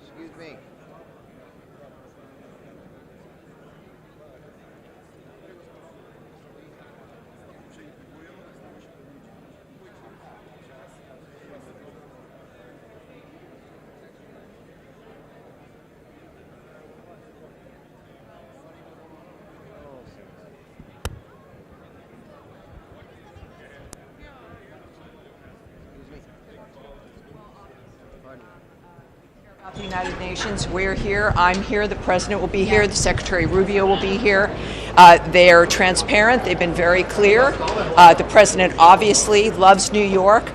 Excuse me. The United Nations, we're here, I'm here, the President will be here, the Secretary Rubio will be here. They're transparent, they've been very clear. The President obviously loves New York.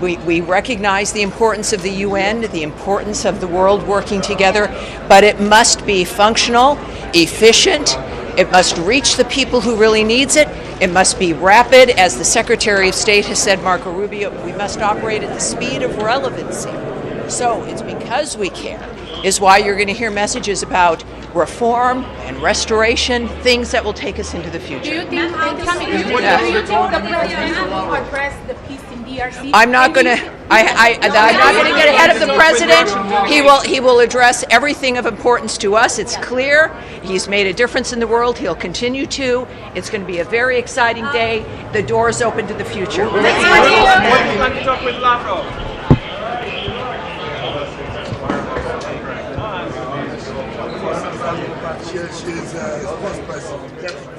We recognize the importance of the UN, the importance of the world working together, but it must be functional, efficient, it must reach the people who really needs it, it must be rapid. As the Secretary of State has said, Marco Rubio, we must operate at the speed of relevancy. So it's because we care is why you're going to hear messages about reform and restoration, things that will take us into the future. Do you think the President will address the peace in DRC? I'm not going to get ahead of the President. He will address everything of importance to us. It's clear. He's made a difference in the world. He'll continue to. It's going to be a very exciting day. The door is open to the future. What do you plan to talk with Lavrov? She's vice president.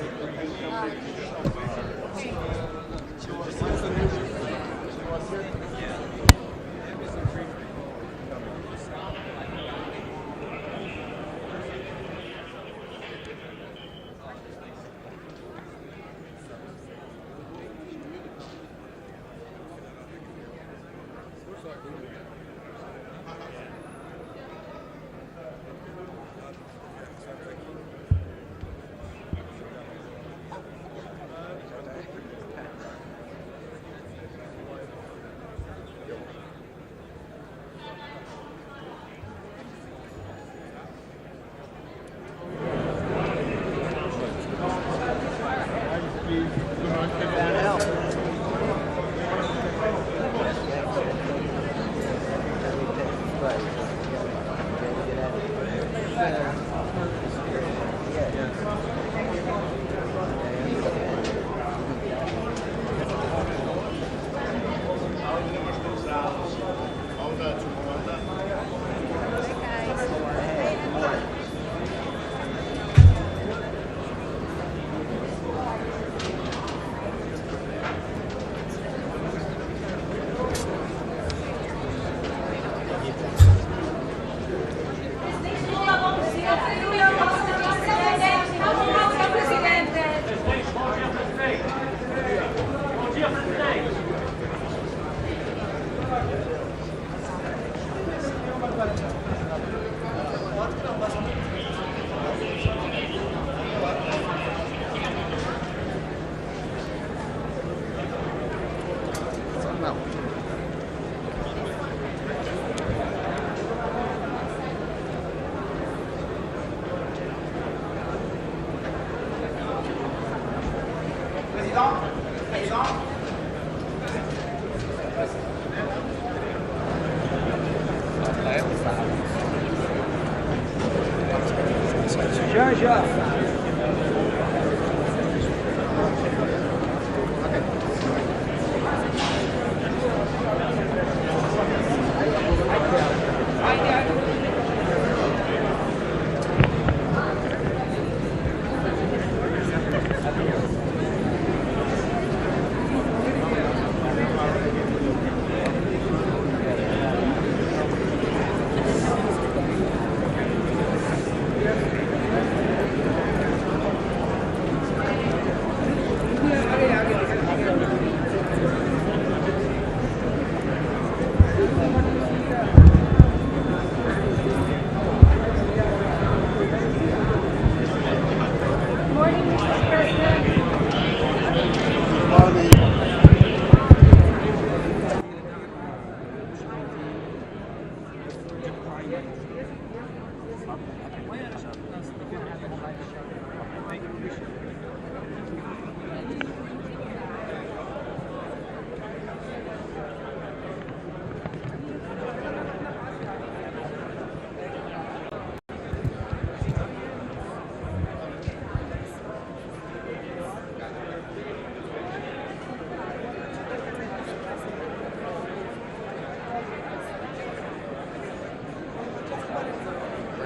Já, já.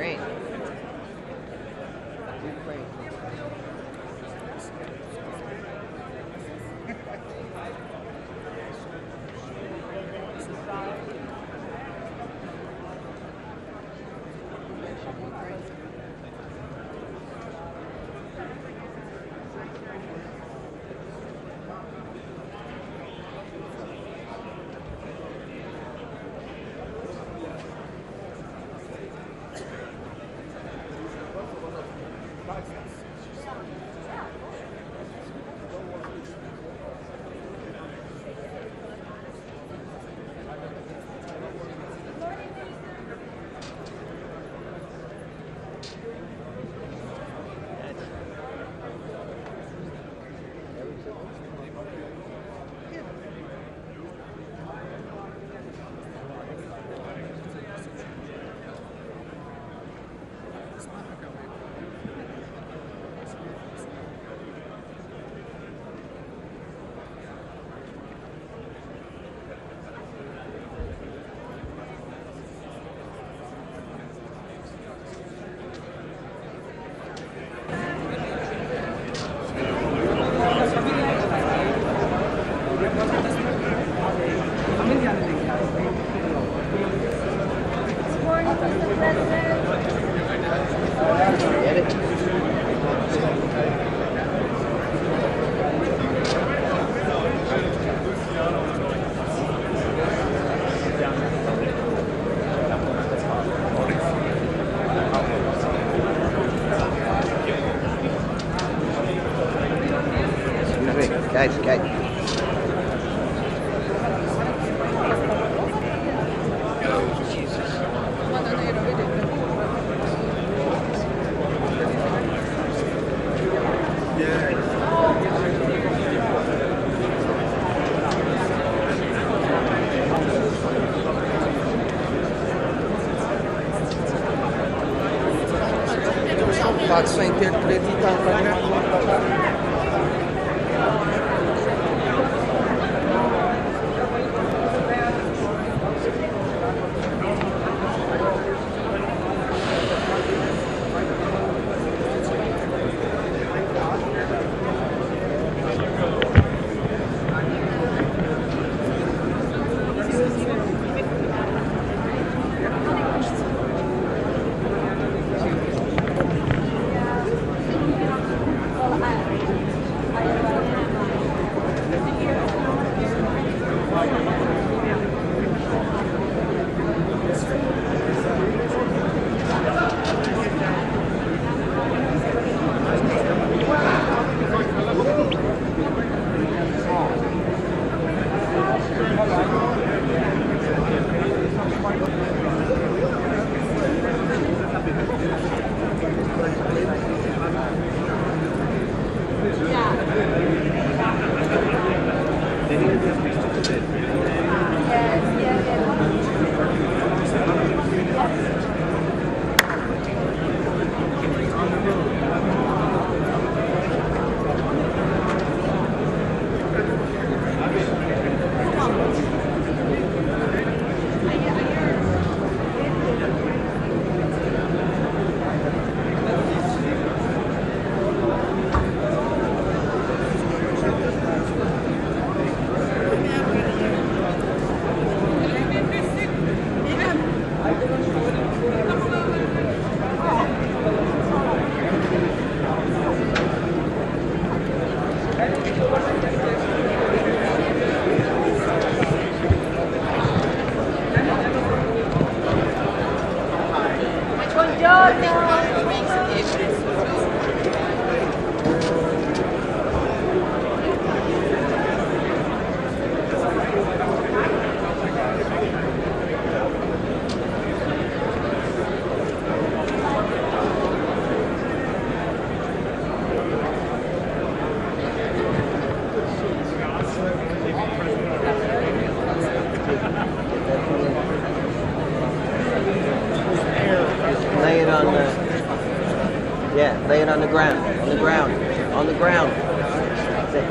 Great. Guys. fac să interpretita în maniera lay it on the ground, on the ground.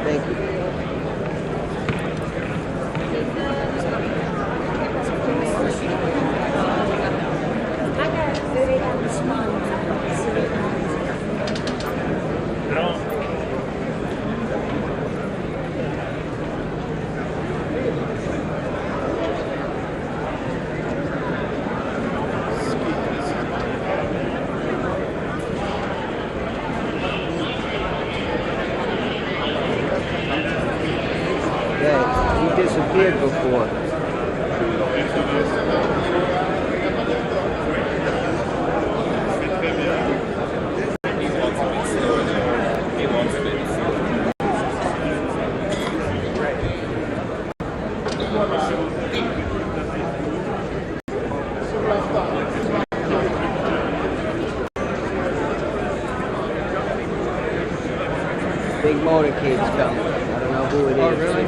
Thank you. Yeah, he disappeared before. Big motorcade's coming. I don't know who it is. Oh, really?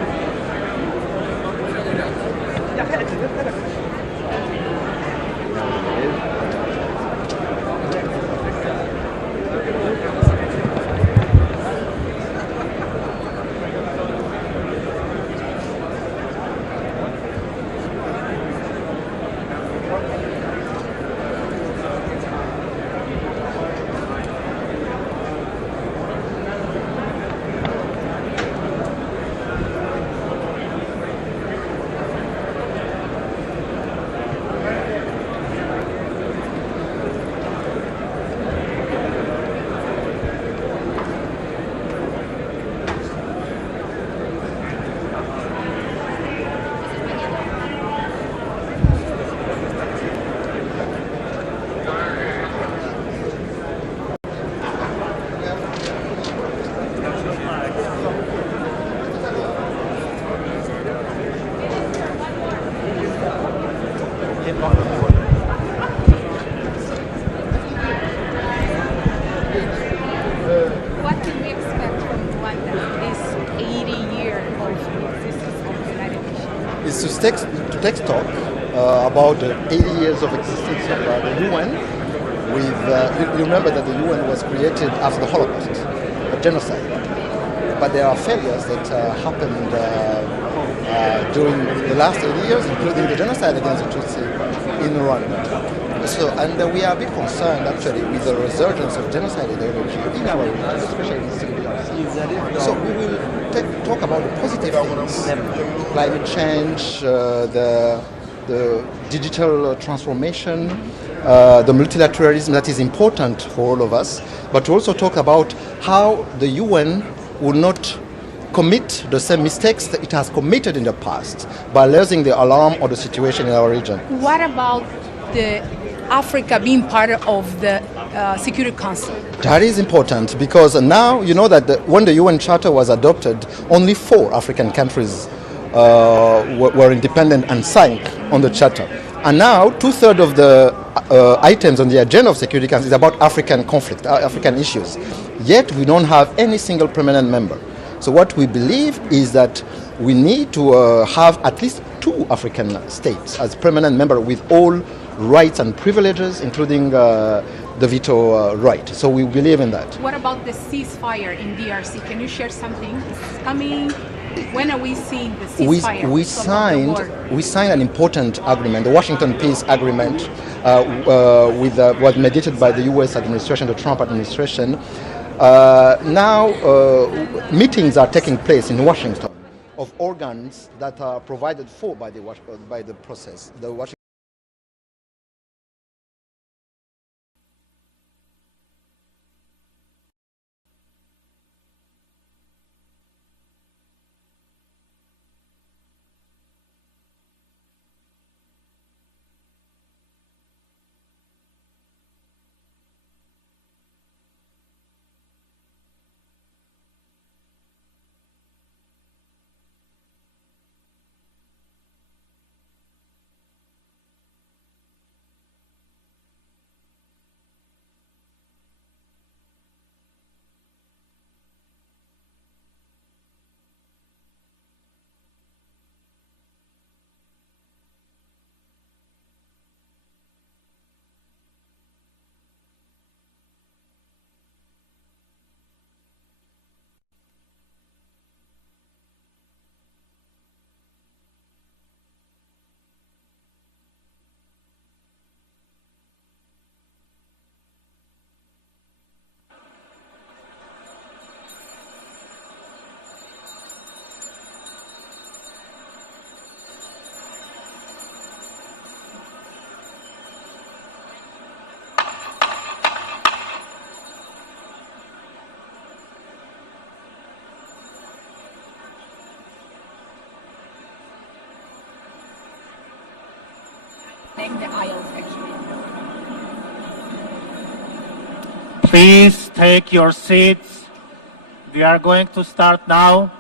What can we expect from Rwanda this 80-year-old existence of the United Nations? It's to text talk about the 80 years of existence of the UN with, you remember that the UN was created after the Holocaust, a genocide. But there are failures that happened during the last 80 years, including the genocide against the Tutsi in Rwanda. So, and we are a bit concerned actually with the resurgence of genocide ideology in our region, especially in Eastern DRC. So we will talk about the positive things, climate change, the digital transformation, the multilateralism that is important for all of us, but to also talk about how the UN will not commit the same mistakes that it has committed in the past by raising the alarm on the situation in our region. What about the Africa being part of the Security Council? That is important because now you know that when the UN Charter was adopted, only 4 African countries were independent and signed on the Charter. And now 2/3 of the items on the agenda of Security Council is about African conflict, African issues. Yet we don't have any single permanent member. So what we believe is that we need to have at least 2 African states as permanent member with all rights and privileges, including the veto right. So we believe in that. What about the ceasefire in DRC? Can you share something? It's coming. When are we seeing the ceasefire? We signed an important agreement, the Washington Peace Agreement, was mediated by the U.S. administration, the Trump administration. Now meetings are taking place in Washington of organs that are provided for by the process. The Washington the aisles, actually. Please take your seats. We are going to start now.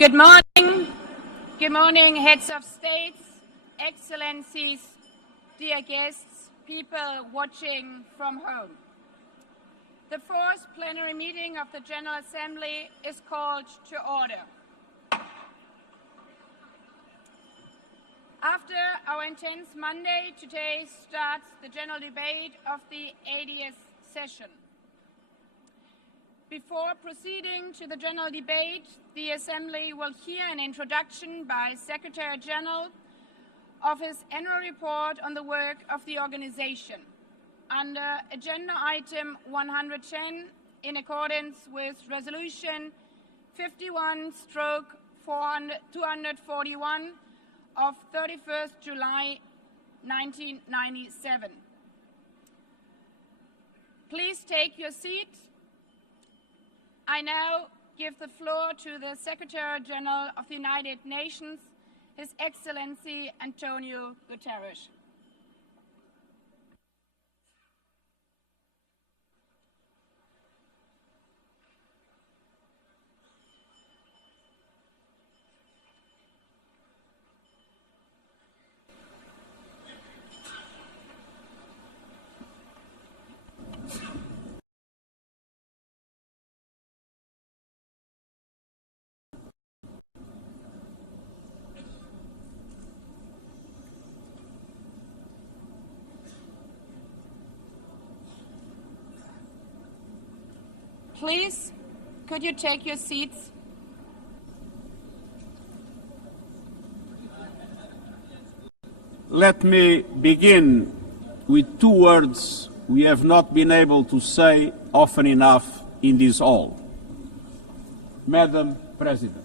Good morning. Good morning, heads of states, excellencies, dear guests, people watching from home. The 4th plenary meeting of the General Assembly is called to order. After our intense Monday, today starts the general debate of the 80th session. Before proceeding to the general debate, the Assembly will hear an introduction by Secretary General of his annual report on the work of the organization. Under Agenda Item 110, in accordance with Resolution 51/241 of 31st July 1997. Please take your seat. I now give the floor to the Secretary General of the United Nations, His Excellency Antonio Guterres. Please, could you take your seats? Let me begin with two words we have not been able to say often enough in this hall. Madam President.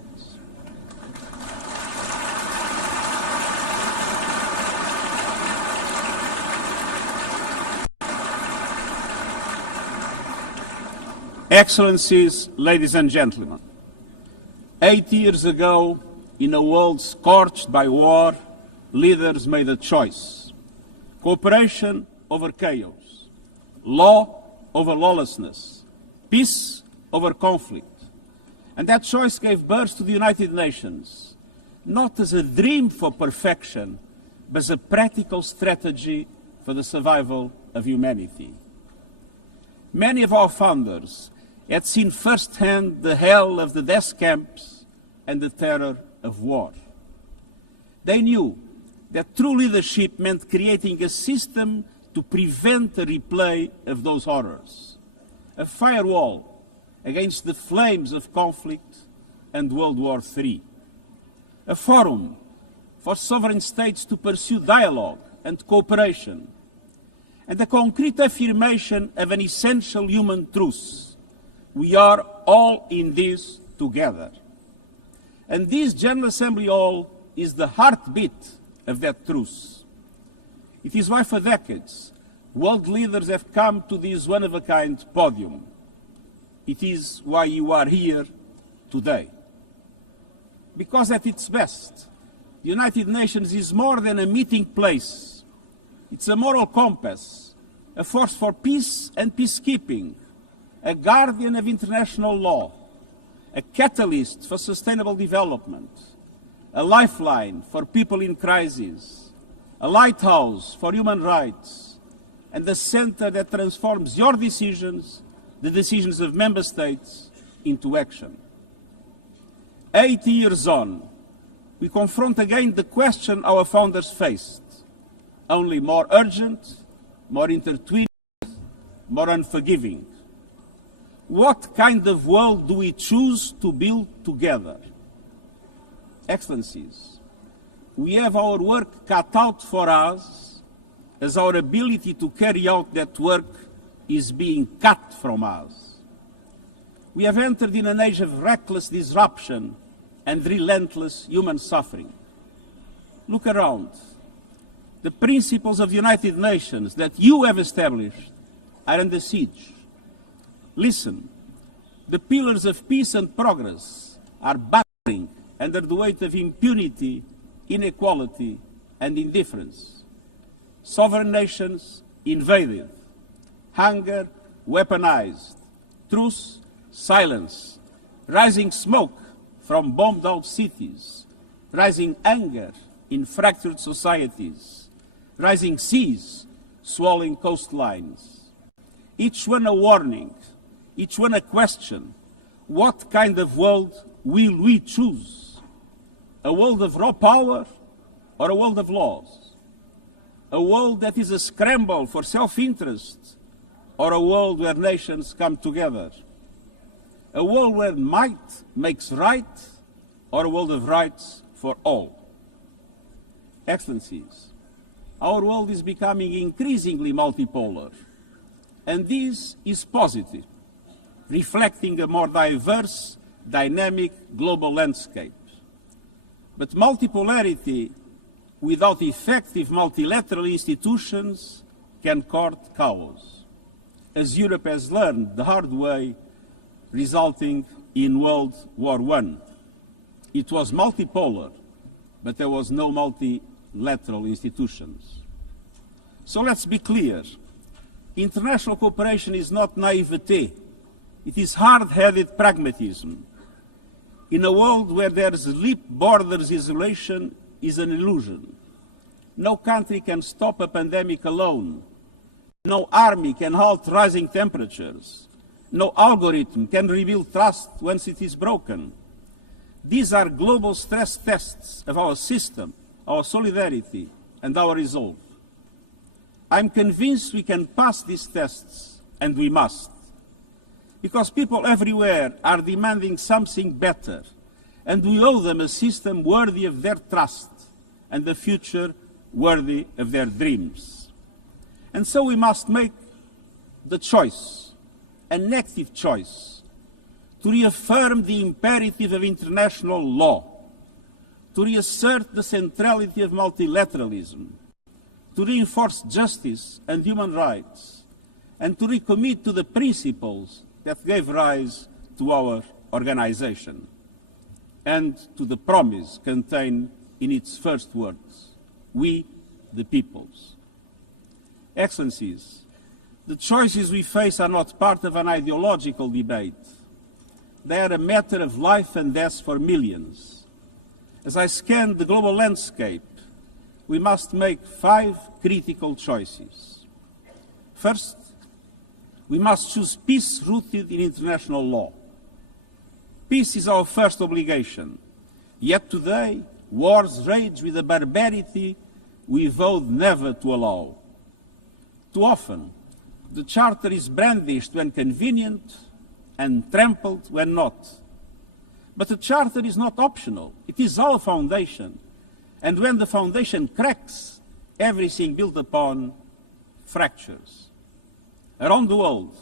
Excellencies, ladies and gentlemen, 80 years ago, in a world scorched by war, leaders made a choice: cooperation over chaos, law over lawlessness, peace over conflict. And that choice gave birth to the United Nations, not as a dream for perfection, but as a practical strategy for the survival of humanity. Many of our founders had seen firsthand the hell of the death camps and the terror of war. They knew that true leadership meant creating a system to prevent a replay of those horrors, a firewall against the flames of conflict and World War III, a forum for sovereign states to pursue dialogue and cooperation, and a concrete affirmation of an essential human truth: we are all in this together. And this General Assembly Hall is the heartbeat of that truth. It is why for decades world leaders have come to this one-of-a-kind podium. It is why you are here today. Because at its best, the United Nations is more than a meeting place. It's a moral compass, a force for peace and peacekeeping, a guardian of international law, a catalyst for sustainable development, a lifeline for people in crisis, a lighthouse for human rights, and a center that transforms your decisions, the decisions of member states, into action. 80 years on, we confront again the question our founders faced, only more urgent, more intertwined, more unforgiving. What kind of world do we choose to build together? Excellencies, we have our work cut out for us as our ability to carry out that work is being cut from us. We have entered in an age of reckless disruption and relentless human suffering. Look around. The principles of the United Nations that you have established are under siege. Listen, the pillars of peace and progress are battling under the weight of impunity, inequality, and indifference. Sovereign nations invaded, hunger weaponized, truth silence, rising smoke from bombed-out cities, rising anger in fractured societies, rising seas swallowing coastlines. Each one a warning, each one a question. What kind of world will we choose? A world of raw power or a world of laws? A world that is a scramble for self-interest or a world where nations come together? A world where might makes right or a world of rights for all? Excellencies, our world is becoming increasingly multipolar, and this is positive, reflecting a more diverse, dynamic global landscape. But multipolarity without effective multilateral institutions can court chaos, as Europe has learned the hard way, resulting in World War I. It was multipolar, but there was no multilateral institutions. So let's be clear. International cooperation is not naivete. It is hard-headed pragmatism. In a world where there's leap borders, isolation is an illusion. No country can stop a pandemic alone. No army can halt rising temperatures. No algorithm can rebuild trust once it is broken. These are global stress tests of our system, our solidarity, and our resolve. I'm convinced we can pass these tests, and we must. Because people everywhere are demanding something better, and we owe them a system worthy of their trust and a future worthy of their dreams. And so we must make the choice, an active choice, to reaffirm the imperative of international law, to reassert the centrality of multilateralism, to reinforce justice and human rights, and to recommit to the principles that gave rise to our organization, and to the promise contained in its first words, we, the peoples. Excellencies, the choices we face are not part of an ideological debate. They are a matter of life and death for millions. As I scan the global landscape, we must make 5 critical choices. First, we must choose peace rooted in international law. Peace is our first obligation. Yet today, wars rage with a barbarity we vowed never to allow. Too often, the Charter is brandished when convenient and trampled when not. But the Charter is not optional. It is our foundation. And when the foundation cracks, everything built upon fractures. Around the world,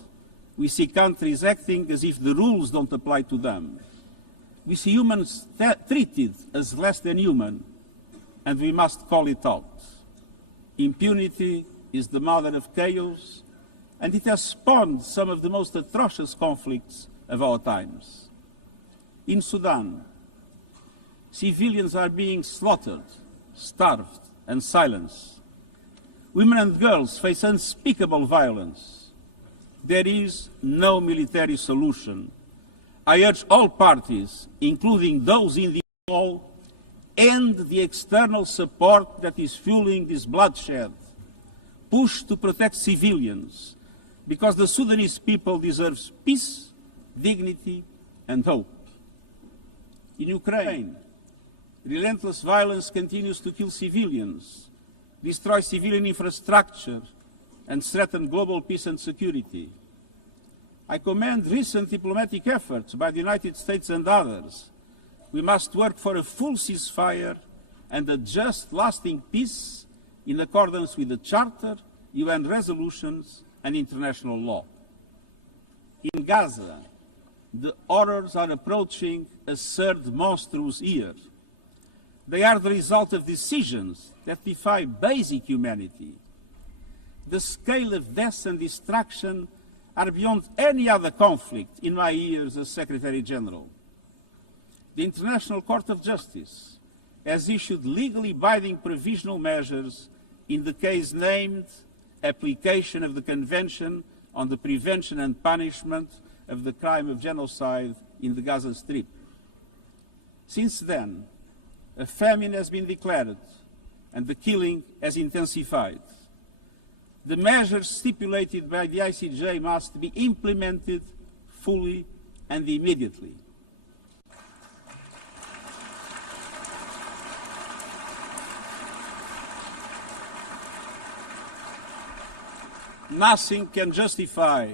we see countries acting as if the rules don't apply to them. We see humans treated as less than human, and we must call it out. Impunity is the mother of chaos, and it has spawned some of the most atrocious conflicts of our times. In Sudan, civilians are being slaughtered, starved, and silenced. Women and girls face unspeakable violence. There is no military solution. I urge all parties, including those in the hall, end the external support that is fueling this bloodshed. Push to protect civilians, because the Sudanese people deserve peace, dignity, and hope. In Ukraine, relentless violence continues to kill civilians, destroy civilian infrastructure, and threaten global peace and security. I commend recent diplomatic efforts by the United States and others. We must work for a full ceasefire and a just, lasting peace in accordance with the Charter, UN resolutions, and international law. In Gaza, the horrors are approaching a third monstrous year. They are the result of decisions that defy basic humanity. The scale of death and destruction are beyond any other conflict in my years as Secretary General. The International Court of Justice has issued legally binding provisional measures in the case named application of the Convention on the Prevention and Punishment of the Crime of Genocide in the Gaza Strip. Since then, a famine has been declared and the killing has intensified. The measures stipulated by the ICJ must be implemented fully and immediately. Nothing can justify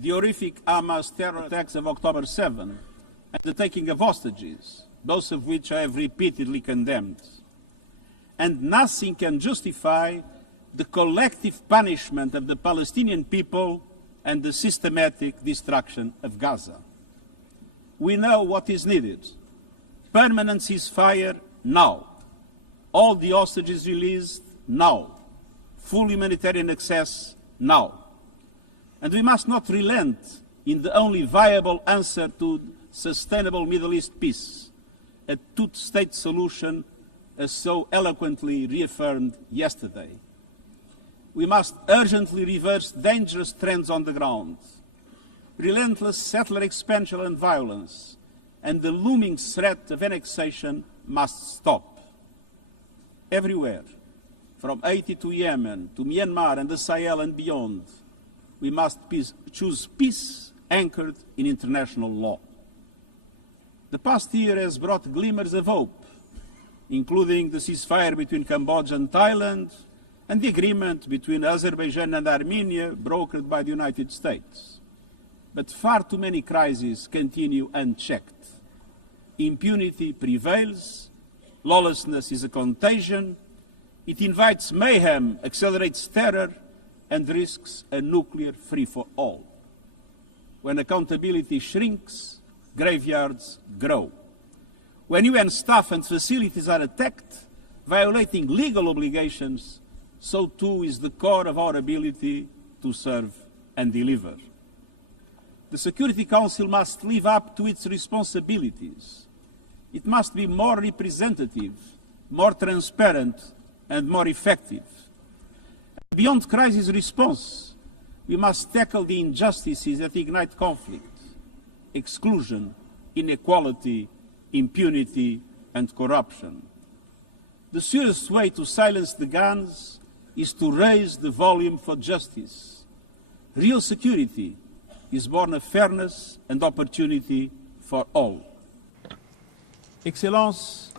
the horrific Hamas terror attacks of October 7 and the taking of hostages, both of which I have repeatedly condemned. And nothing can justify the collective punishment of the Palestinian people and the systematic destruction of Gaza. We know what is needed. Permanent ceasefire now. All the hostages released now. Full humanitarian access now. And we must not relent in the only viable answer to sustainable Middle East peace, a two-state solution as so eloquently reaffirmed yesterday. We must urgently reverse dangerous trends on the ground. Relentless settler expansion and violence, and the looming threat of annexation must stop. Everywhere, from Haiti to Yemen, to Myanmar and the Sahel and beyond, we must choose peace anchored in international law. The past year has brought glimmers of hope, including the ceasefire between Cambodia and Thailand, and the agreement between Azerbaijan and Armenia brokered by the United States. But far too many crises continue unchecked. Impunity prevails, lawlessness is a contagion, it invites mayhem, accelerates terror, and risks a nuclear free-for-all. When accountability shrinks, graveyards grow. When UN staff and facilities are attacked, violating legal obligations, so too is the core of our ability to serve and deliver. The Security Council must live up to its responsibilities. It must be more representative, more transparent, and more effective. Beyond crisis response, we must tackle the injustices that ignite conflict: exclusion, inequality, impunity, and corruption. The surest way to silence the guns is to raise the volume for justice. Real security is born of fairness and opportunity for all. Excellences,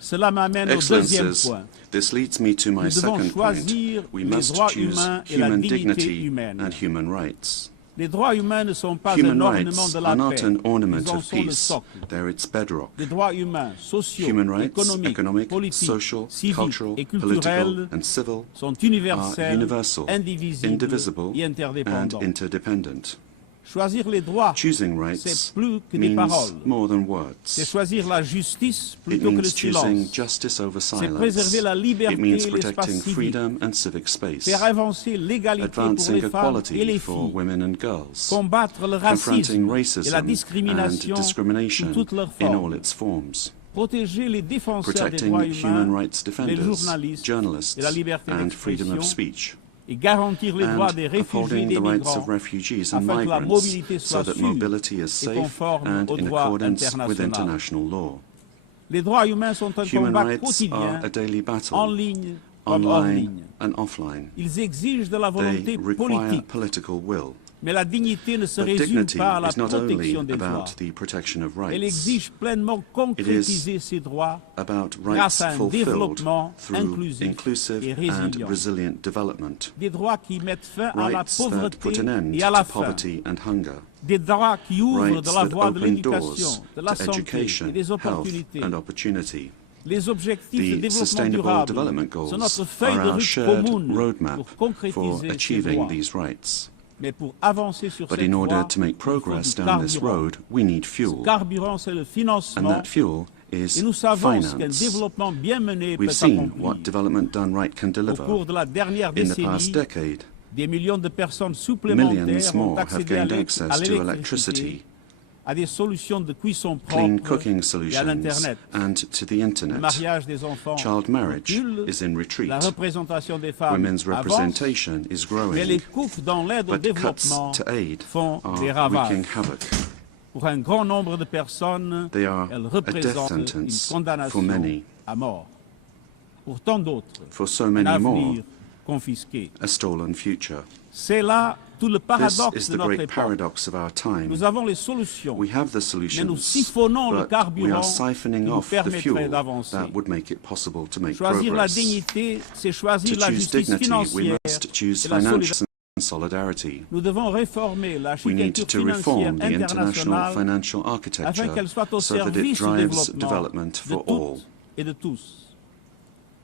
cela m'amène au deuxième point. This leads me to my second point. We must choose human dignity and human rights. Les droits humains ne sont pas Human un ornement rights de la are not paix. an ornament Ils en of sont le peace, socle. they're its bedrock. Les droits humains, sociaux, Human rights, économiques, economic, politiques, social, civiques cultural, et political, culturels and civil sont are universels, universal, indivisibles indivisible, et and interdépendants. interdependent. Choisir les droits, Choosing c'est rights plus que des means paroles. more than C'est words. choisir la justice It plutôt que le means choosing silence. justice over C'est silence. préserver la liberté It means et l'espace protecting civique. freedom and civic space. Faire avancer l'égalité pour Advancing les femmes et equality les for filles. women and girls. Combattre le racisme Confronting et la racism and discrimination discrimination sous toutes leurs in all formes. its forms. Protéger les défenseurs des Protecting droits human humains, rights les defenders, journalistes journalists, et la liberté and freedom of d'expression, speech. et garantir les droits And des réfugiés et upholding des the rights migrants of refugees and afin que la migrants mobilité so soit that sûre mobility is et safe conforme and au in droit accordance with international. international law. Les droits humains sont un Human combat rights quotidien, are a daily en battle, ligne comme hors online ligne. and offline. Ils exigent de la They volonté require politique, political will. mais la dignité ne se But résume dignity pas à la is not only protection des droits. about the protection of Elle rights. exige pleinement concrétiser ces droits About grâce rights à un fulfilled développement through inclusif inclusive et and résilient. resilient development. Des droits qui mettent fin à la Rights that pauvreté put an end et à la to faim. poverty and hunger. Des droits qui ouvrent Rights de la that voie de open l'éducation, doors de la to santé education, et des health opportunités. and opportunity. Les objectifs de The développement Sustainable durable Development sont Goals notre feuille de are our route shared commune roadmap pour for concrétiser ces achieving droits. these rights. Mais pour avancer sur But cette in order voie, to make il faut progress du down this carburant. road, we need Ce fuel. carburant, c'est le And financement. that fuel is Et nous savons ce qu'un finance. développement bien mené peut We've seen what accomplir. development done right can Au deliver. cours de la dernière In the past décennie, decade, des millions de personnes millions supplémentaires ont more have accédé à gained access to l'électricité, electricity, à des solutions de cuisson clean propres cooking et à solutions, l'Internet. and to the Le internet. mariage des enfants Child marriage recule, is in retreat. la représentation des femmes Women's avance, representation is mais les growing, coupes dans l'aide au but cuts développement to aid font des are wreaking ravages. havoc. Pour un grand nombre de personnes, They are elles a death représentent une sentence for condamnation many. à mort. Pour tant d'autres, For so un many more, avenir confisqué. a stolen future. C'est là tout le This paradoxe is de the notre great époque. paradox of our time. Nous avons les solutions, We have the mais nous solutions, siphonnons le but we carburant are qui siphoning nous off the permettrait fuel d'avancer. that would make it possible to make Choisir la progress. dignité, c'est choisir To la choose justice dignity, we financière must choose et la financial solidarité. solidarity. Nous devons réformer We need l'architecture to financière reform the international internationale financial afin architecture qu'elle soit au so that it service du drives développement development de for all. toutes et de tous.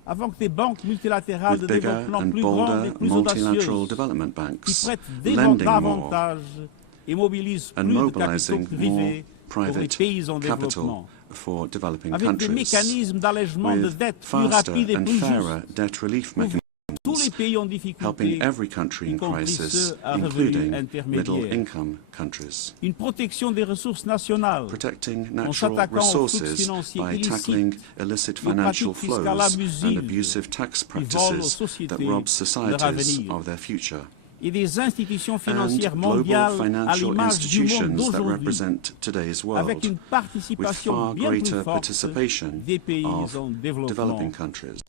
Avant que des banques multilatérales de With bigger développement and plus grandes et bolder plus multilateral audacieuses, development qui banks prêtent lending more davantage et mobilisent and plus de capitaux mobilizing more privés pour les private pays en capital développement, for developing avec des countries, mécanismes d'allègement de with dette plus faster rapides et and plus fairer justes, debt relief mechanisms tous nations, helping every country in crisis, including middle-income countries. Protecting natural resources by tackling illicit financial flows and abusive tax practices that rob societies of their future. And global financial institutions that represent today's world, with far greater participation of developing countries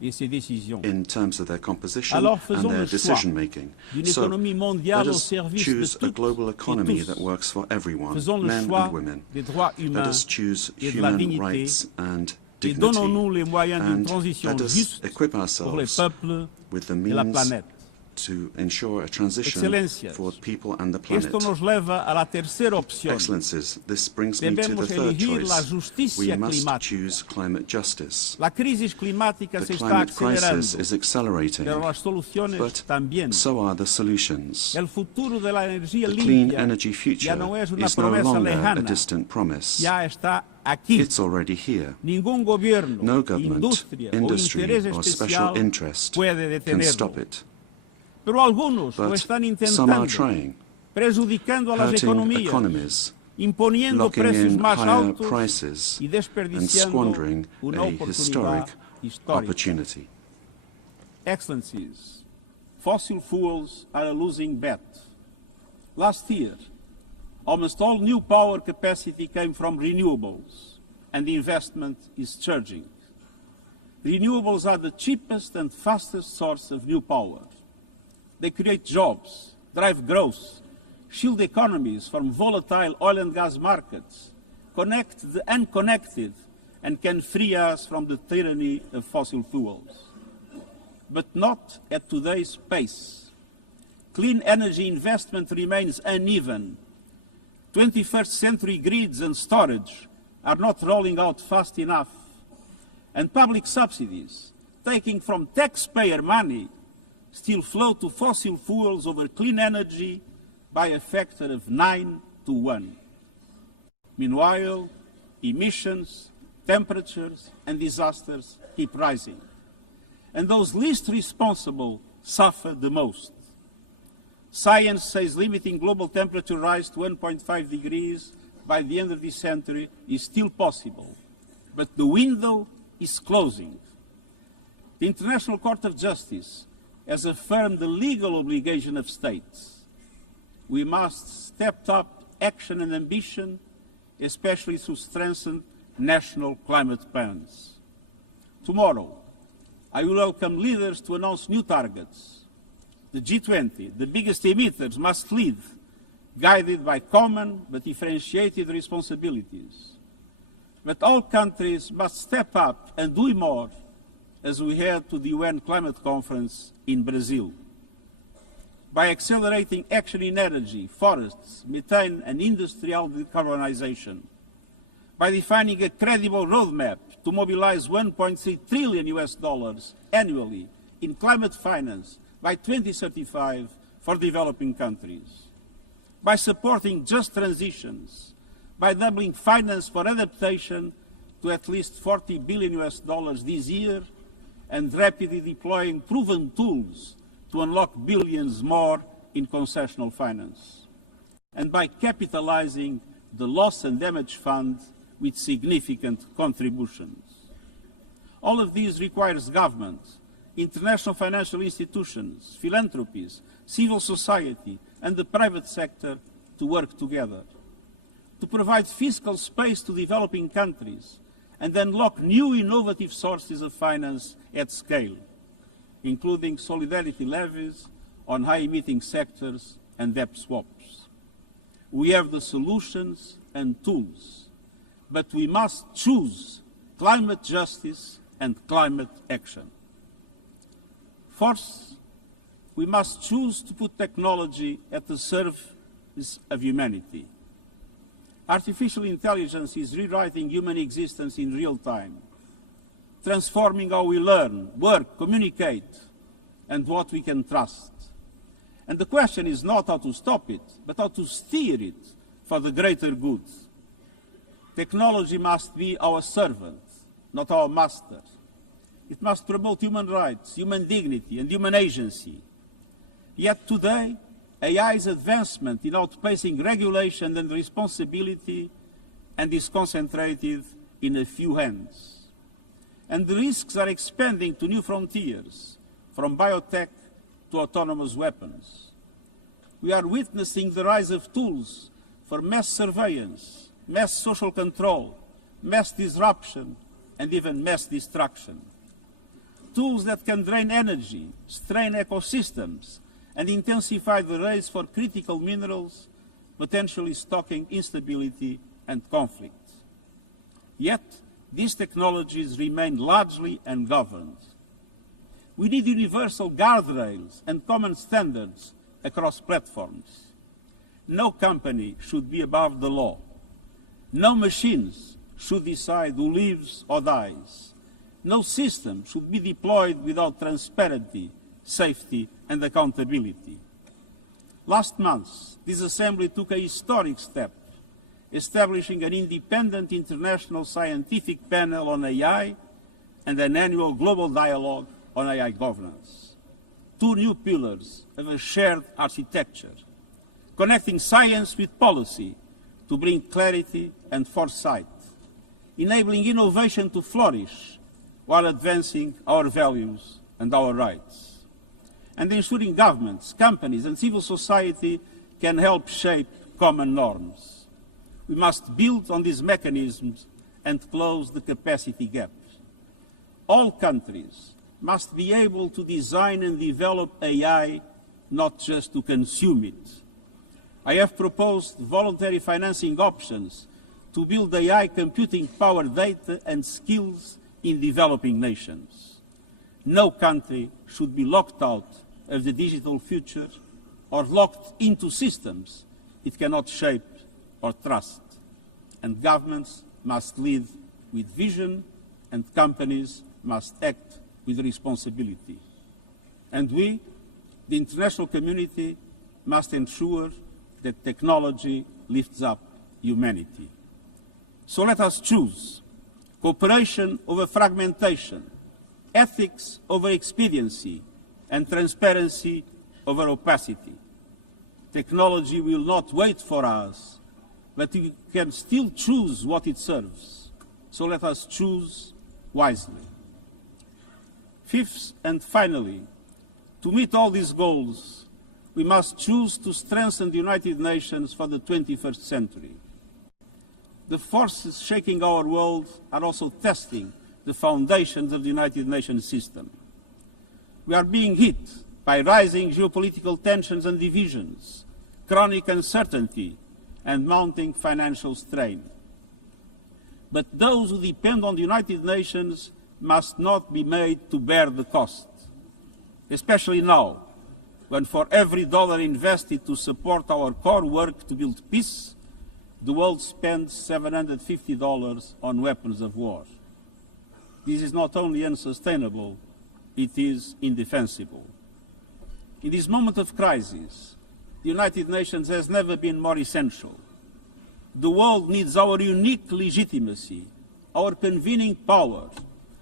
in terms of their composition and their decision-making. So let us choose a global economy that works for everyone, men and women. Let us choose human rights and dignity, and let us equip ourselves with the means to ensure a transition for people and the planet. Excellencies, this brings me to the third choice. We must choose climate justice. The climate crisis is accelerating, but so are the solutions. The clean energy future is no longer a distant promise. It's already here. No government, industry, or special interest can stop it. But some are trying, hurting economies, locking in higher prices, and squandering a historic opportunity. Excellencies, fossil fuels are a losing bet. Last year, almost all new power capacity came from renewables, and the investment is surging. Renewables are the cheapest and fastest source of new power. They create jobs, drive growth, shield economies from volatile oil and gas markets, connect the unconnected, and can free us from the tyranny of fossil fuels. But not at today's pace. Clean energy investment remains uneven. 21st century grids and storage are not rolling out fast enough. And public subsidies, taking from taxpayer money, still flow to fossil fuels over clean energy by a factor of 9 to 1. Meanwhile, emissions, temperatures, and disasters keep rising. And those least responsible suffer the most. Science says limiting global temperature rise to 1.5 degrees by the end of this century is still possible, but the window is closing. The International Court of Justice has affirmed the legal obligation of states. We must step up action and ambition, especially through strengthened national climate plans. Tomorrow, I will welcome leaders to announce new targets. The G20, the biggest emitters, must lead, guided by common but differentiated responsibilities. But all countries must step up and do more as we head to the UN Climate Conference in Brazil. By accelerating action in energy, forests, methane and industrial decarbonization. By defining a credible roadmap to mobilize $1.3 trillion annually in climate finance by 2035 for developing countries. By supporting just transitions, by doubling finance for adaptation to at least $40 billion this year, and rapidly deploying proven tools to unlock billions more in concessional finance. And by capitalizing the Loss and Damage Fund with significant contributions. All of these requires government, international financial institutions, philanthropies, civil society, and the private sector to work together. To provide fiscal space to developing countries and unlock new innovative sources of finance at scale, including solidarity levies on high-emitting sectors and debt swaps. We have the solutions and tools, but we must choose climate justice and climate action. First, we must choose to put technology at the service of humanity. Artificial intelligence is rewriting human existence in real time, transforming how we learn, work, communicate, and what we can trust. And the question is not how to stop it, but how to steer it for the greater good. Technology must be our servant, not our master. It must promote human rights, human dignity, and human agency. Yet today, AI's advancement in outpacing regulation and responsibility and is concentrated in a few hands. And the risks are expanding to new frontiers, from biotech to autonomous weapons. We are witnessing the rise of tools for mass surveillance, mass social control, mass disruption, and even mass destruction. Tools that can drain energy, strain ecosystems, and intensify the race for critical minerals, potentially stoking instability and conflict. Yet, these technologies remain largely ungoverned. We need universal guardrails and common standards across platforms. No company should be above the law. No machines should decide who lives or dies. No system should be deployed without transparency, safety, and accountability. Last month, this Assembly took a historic step, establishing an independent international scientific panel on AI and an annual global dialogue on AI governance. Two new pillars of a shared architecture, connecting science with policy to bring clarity and foresight, enabling innovation to flourish while advancing our values and our rights, and ensuring governments, companies, and civil society can help shape common norms. We must build on these mechanisms and close the capacity gap. All countries must be able to design and develop AI, not just to consume it. I have proposed voluntary financing options to build AI computing power, data, and skills in developing nations. No country should be locked out of the digital future or locked into systems it cannot shape or trust. And governments must lead with vision, and companies must act with responsibility. And we, the international community, must ensure that technology lifts up humanity. So let us choose cooperation over fragmentation, ethics over expediency, and transparency over opacity. Technology will not wait for us, but we can still choose what it serves. So let us choose wisely. Fifth and finally, to meet all these goals, we must choose to strengthen the United Nations for the 21st century. The forces shaking our world are also testing the foundations of the United Nations system. We are being hit by rising geopolitical tensions and divisions, chronic uncertainty, and mounting financial strain. But those who depend on the United Nations must not be made to bear the cost, especially now, when for every dollar invested to support our core work to build peace, the world spends $750 on weapons of war. This is not only unsustainable, it is indefensible. In this moment of crisis, the United Nations has never been more essential. The world needs our unique legitimacy, our convening power,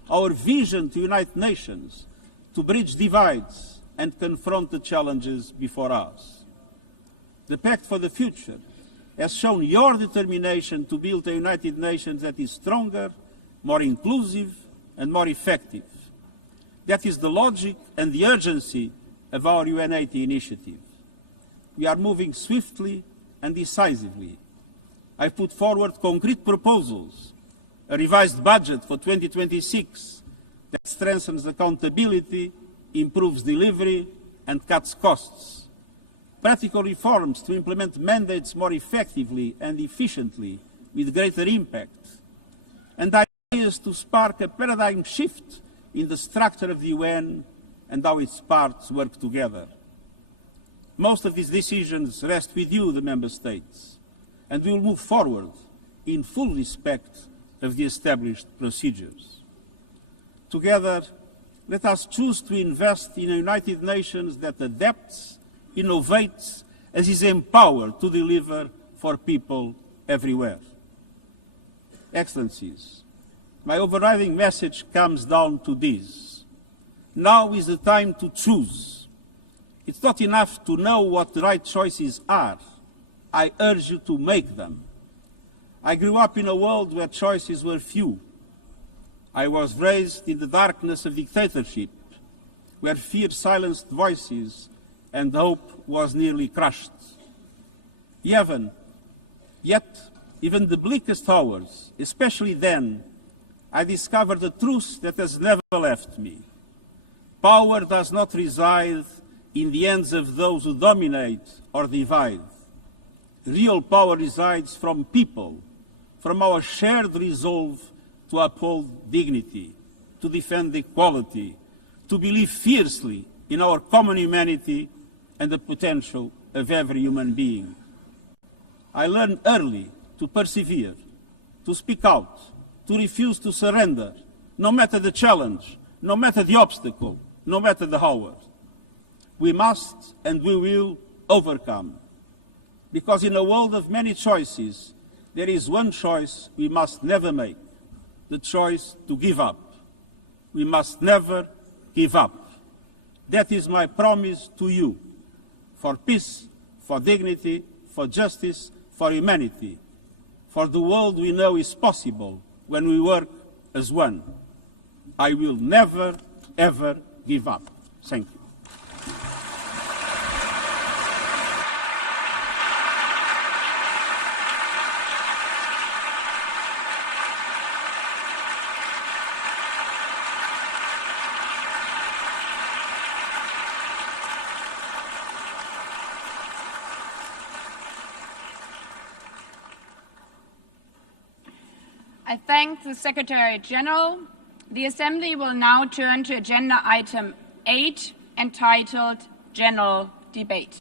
our vision to unite nations, to bridge divides and confront the challenges before us. The Pact for the Future has shown your determination to build a United Nations that is stronger, more inclusive, and more effective. That is the logic and the urgency of our UN80 initiative. We are moving swiftly and decisively. I put forward concrete proposals, a revised budget for 2026 that strengthens accountability, improves delivery, and cuts costs. Practical reforms to implement mandates more effectively and efficiently with greater impact. And ideas to spark a paradigm shift in the structure of the UN and how its parts work together. Most of these decisions rest with you, the Member States, and we will move forward in full respect of the established procedures. Together, let us choose to invest in a United Nations that adapts, innovates, and is empowered to deliver for people everywhere. Excellencies, My overriding message comes down to this. Now is the time to choose. It's not enough to know what the right choices are. I urge you to make them. I grew up in a world where choices were few. I was raised in the darkness of dictatorship, where fear silenced voices and hope was nearly crushed. Yet, even the bleakest hours, especially then, I discovered a truth that has never left me. Power does not reside in the hands of those who dominate or divide. Real power resides from people, from our shared resolve to uphold dignity, to defend equality, to believe fiercely in our common humanity and the potential of every human being. I learned early to persevere, to speak out, to refuse to surrender, no matter the challenge, no matter the obstacle, no matter the hour. We must and we will overcome. Because in a world of many choices, there is one choice we must never make, the choice to give up. We must never give up. That is my promise to you, for peace, for dignity, for justice, for humanity, for the world we know is possible when we work as one. I will never, ever give up. Thank you. I thank the Secretary General. The Assembly will now turn to agenda item 8, entitled General Debate.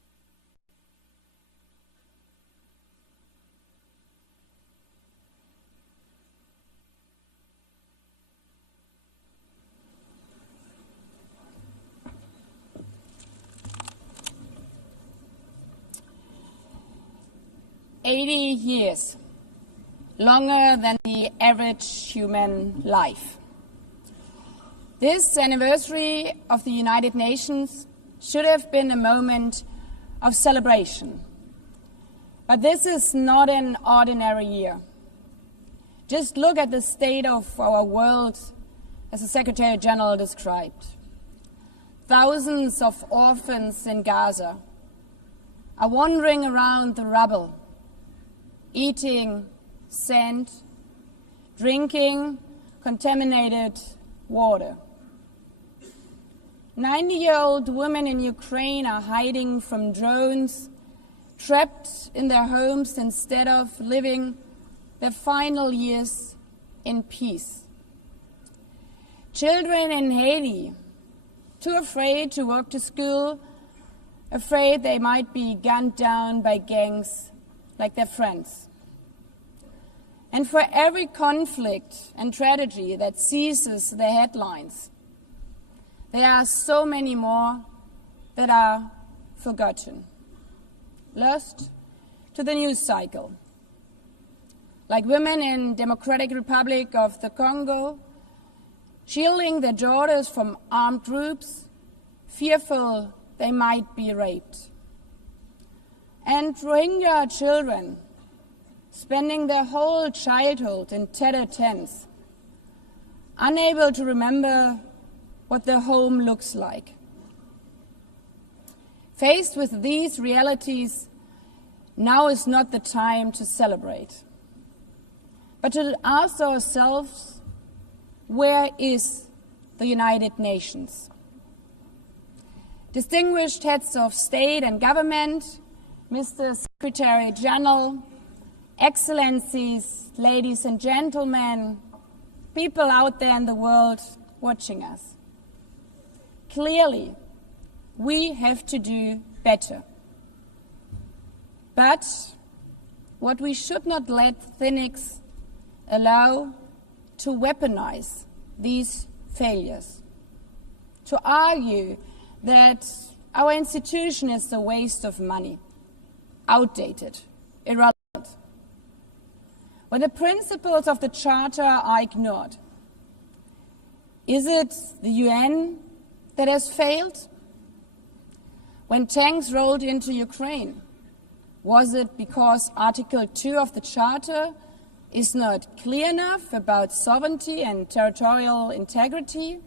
Years, longer than the average human life. This anniversary of the United Nations should have been a moment of celebration. But this is not an ordinary year. Just look at the state of our world, as the Secretary General described. Thousands of orphans in Gaza are wandering around the rubble, eating sand, drinking contaminated water. 90-year-old women in Ukraine are hiding from drones, trapped in their homes instead of living their final years in peace. Children in Haiti, too afraid to walk to school, afraid they might be gunned down by gangs like their friends. And for every conflict and tragedy that seizes the headlines, there are so many more that are forgotten, lost to the news cycle. Like women in Democratic Republic of the Congo, shielding their daughters from armed groups, fearful they might be raped. And Rohingya children, spending their whole childhood in tattered tents, unable to remember what their home looks like. Faced with these realities, now is not the time to celebrate, but to ask ourselves, where is the United Nations? Distinguished heads of state and government, Mr. Secretary General, Excellencies, ladies and gentlemen, people out there in the world watching us. Clearly, we have to do better. But what we should not let cynics allow to weaponize these failures, to argue that our institution is a waste of money, outdated, irrelevant. When the principles of the Charter are ignored, Is it the UN that has failed? When tanks rolled into Ukraine, was it because Article 2 of the Charter is not clear enough about sovereignty and territorial integrity?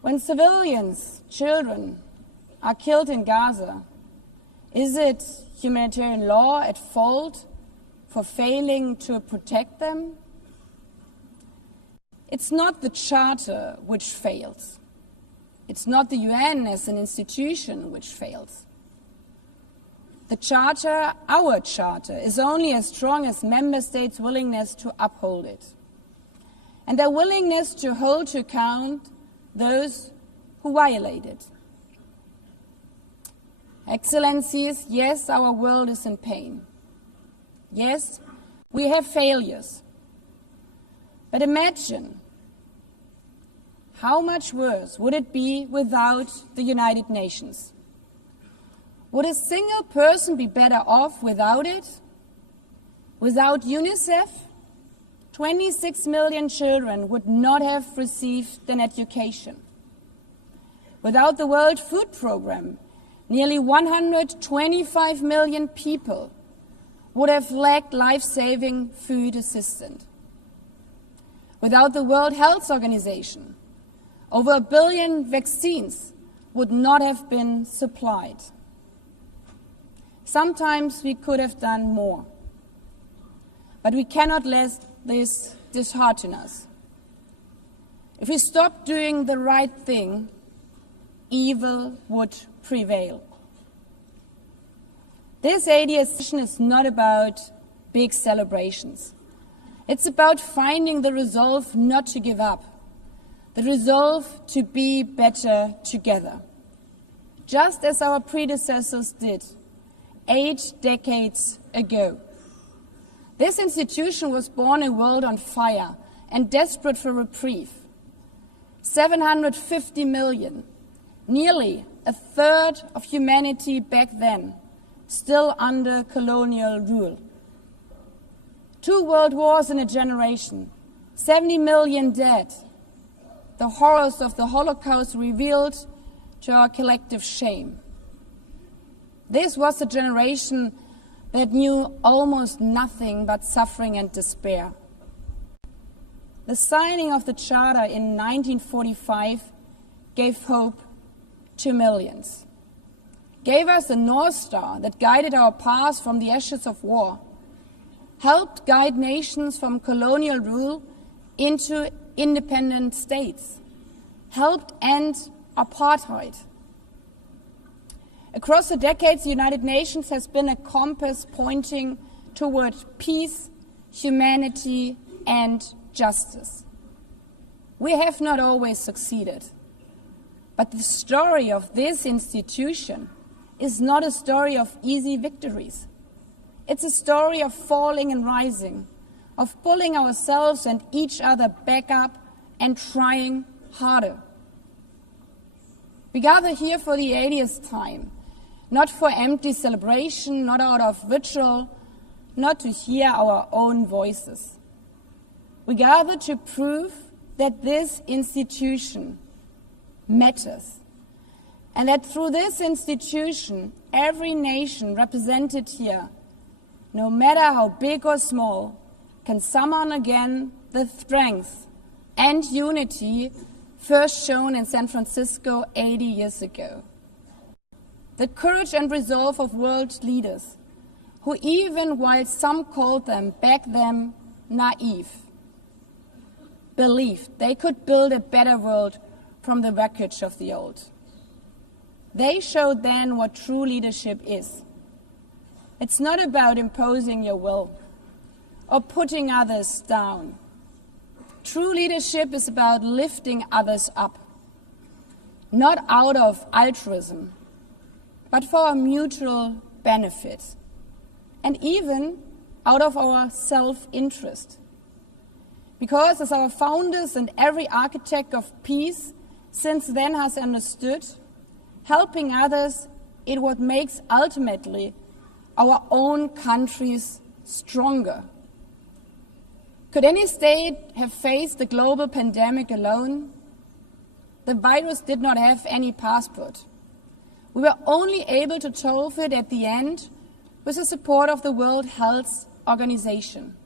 When civilians, children, are killed in Gaza, is it humanitarian law at fault for failing to protect them? It's not the Charter which fails. It's not the UN as an institution which fails. The Charter, our Charter, is only as strong as member states' willingness to uphold it, and their willingness to hold to account those who violate it. Excellencies, yes, our world is in pain. Yes, we have failures. But imagine how much worse would it be without the United Nations? Would a single person be better off without it? Without UNICEF, 26 million children would not have received an education. Without the World Food Programme, nearly 125 million people would have lacked life-saving food assistance. Without the World Health Organization, over 1 billion vaccines would not have been supplied. Sometimes we could have done more, but we cannot let this dishearten us. If we stop doing the right thing, evil would prevail. This 80th session is not about big celebrations. It's about finding the resolve not to give up, the resolve to be better together, just as our predecessors did 8 decades ago. This institution was born in a world on fire and desperate for reprieve. 750 million, nearly a third of humanity back then, still under colonial rule. 2 world wars in a generation, 70 million dead. The horrors of the Holocaust revealed to our collective shame. This was a generation that knew almost nothing but suffering and despair. The signing of the Charter in 1945 gave hope to millions, gave us a North Star that guided our path from the ashes of war, helped guide nations from colonial rule into independent states, helped end apartheid. Across the decades, the United Nations has been a compass pointing toward peace, humanity, and justice. We have not always succeeded, but the story of this institution is not a story of easy victories. It's a story of falling and rising, of pulling ourselves and each other back up and trying harder. We gather here for the 80th time, not for empty celebration, not out of ritual, not to hear our own voices. We gather to prove that this institution matters, and that through this institution, every nation represented here, no matter how big or small, can summon again the strength and unity first shown in San Francisco 80 years ago. The courage and resolve of world leaders who, even while some called them back then naive, believed they could build a better world from the wreckage of the old. They showed then what true leadership is. It's not about imposing your will or putting others down. True leadership is about lifting others up, not out of altruism, but for our mutual benefit, and even out of our self-interest. Because as our founders and every architect of peace since then has understood, helping others is what makes ultimately our own countries stronger. Could any state have faced the global pandemic alone? The virus did not have any passport. We were only able to solve it at the end with the support of the World Health Organization.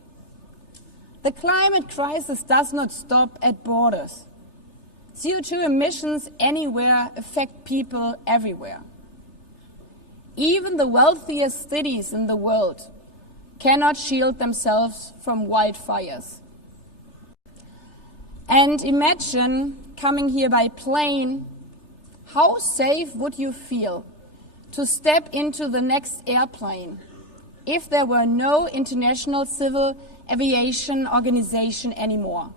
The climate crisis does not stop at borders. CO2 emissions anywhere affect people everywhere. Even the wealthiest cities in the world cannot shield themselves from wildfires. And imagine coming here by plane. How safe would you feel to step into the next airplane if there were no International Civil Aviation Organization anymore,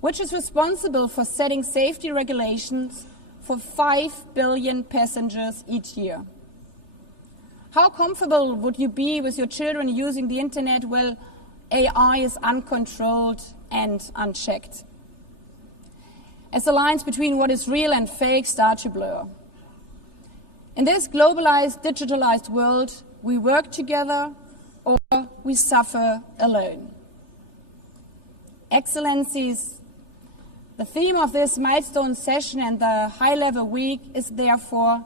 which is responsible for setting safety regulations for 5 billion passengers each year? How comfortable would you be with your children using the internet while AI is uncontrolled and unchecked? As the lines between what is real and fake start to blur. In this globalized, digitalized world, we work together or we suffer alone. Excellencies, the theme of this milestone session and the high-level week is therefore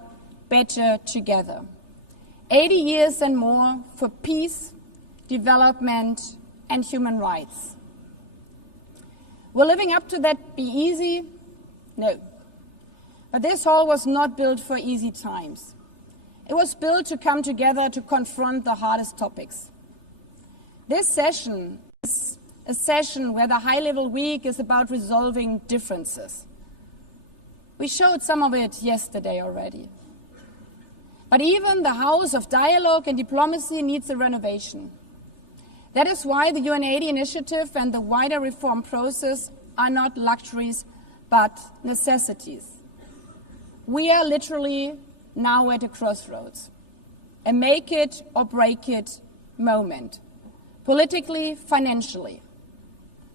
better together. 80 years and more for peace, development, and human rights. Will living up to that be easy? No. But this hall was not built for easy times. It was built to come together to confront the hardest topics. This session is a session where the high-level week is about resolving differences. We showed some of it yesterday already. But even the House of Dialogue and Diplomacy needs a renovation. That is why the UN80 initiative and the wider reform process are not luxuries, but necessities. We are literally now at a crossroads, a make it or break it moment, politically, financially.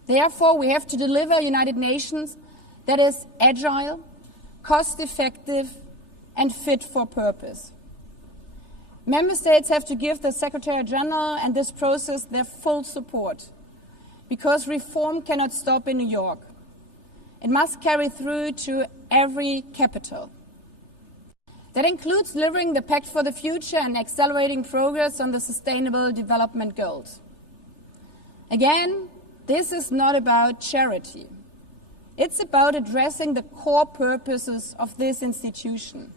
Therefore, we have to deliver a United Nations that is agile, cost-effective, and fit for purpose. Member States have to give the Secretary General and this process their full support, because reform cannot stop in New York. It must carry through to every capital. That includes delivering the Pact for the Future and accelerating progress on the Sustainable Development Goals. Again, this is not about charity. It's about addressing the core purposes of this institution,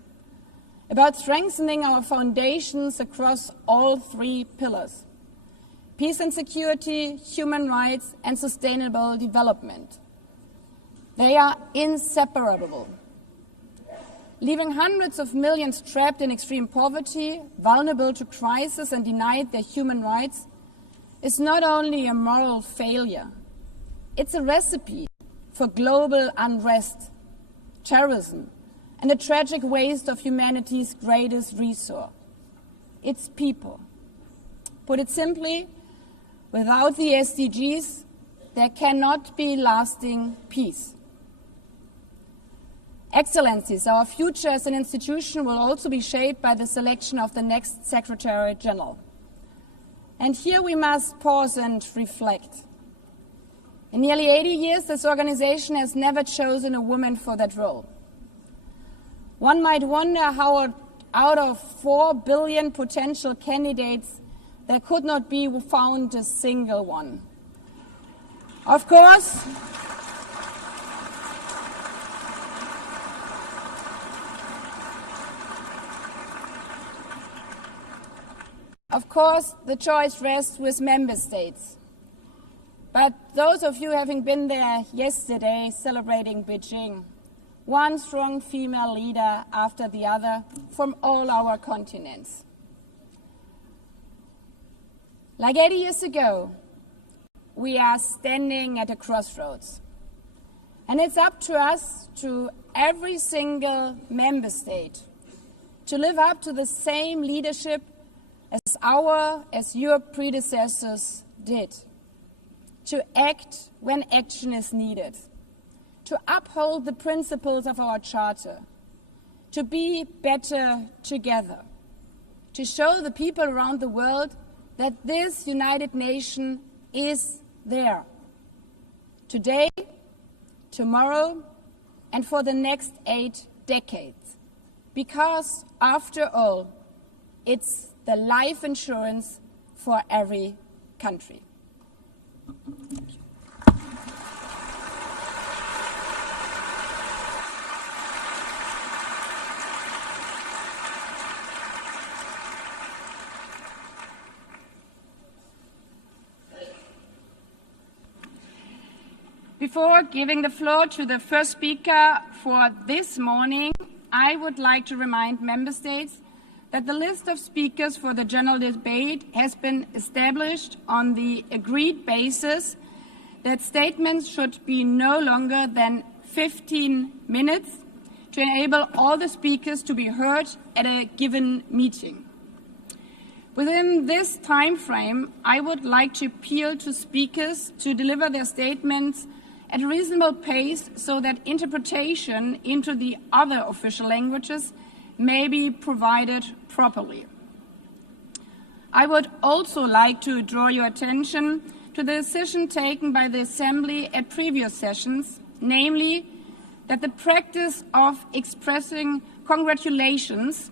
about strengthening our foundations across all 3 pillars: peace and security, human rights, and sustainable development. They are inseparable. Leaving hundreds of millions trapped in extreme poverty, vulnerable to crisis, and denied their human rights is not only a moral failure, it's a recipe for global unrest, terrorism, and a tragic waste of humanity's greatest resource, its people. Put it simply, without the SDGs, there cannot be lasting peace. Excellencies, our future as an institution will also be shaped by the selection of the next Secretary General. And here we must pause and reflect. In nearly 80 years, this organization has never chosen a woman for that role. One might wonder how out of 4 billion potential candidates, there could not be found a single one. Of course, the choice rests with member states. But those of you having been there yesterday celebrating Beijing, one strong female leader after the other from all our continents. Like 80 years ago, we are standing at a crossroads. And it's up to us, to every single member state, to live up to the same leadership as your predecessors did, to act when action is needed, to uphold the principles of our Charter, to be better together, to show the people around the world that this United Nation is there today, tomorrow, and for the next 8 decades. Because, after all, it's the life insurance for every country. Before giving the floor to the first speaker for this morning, I would like to remind Member States that the list of speakers for the general debate has been established on the agreed basis that statements should be no longer than 15 minutes to enable all the speakers to be heard at a given meeting. Within this time frame, I would like to appeal to speakers to deliver their statements at a reasonable pace so that interpretation into the other official languages may be provided properly. I would also like to draw your attention to the decision taken by the Assembly at previous sessions, namely that the practice of expressing congratulations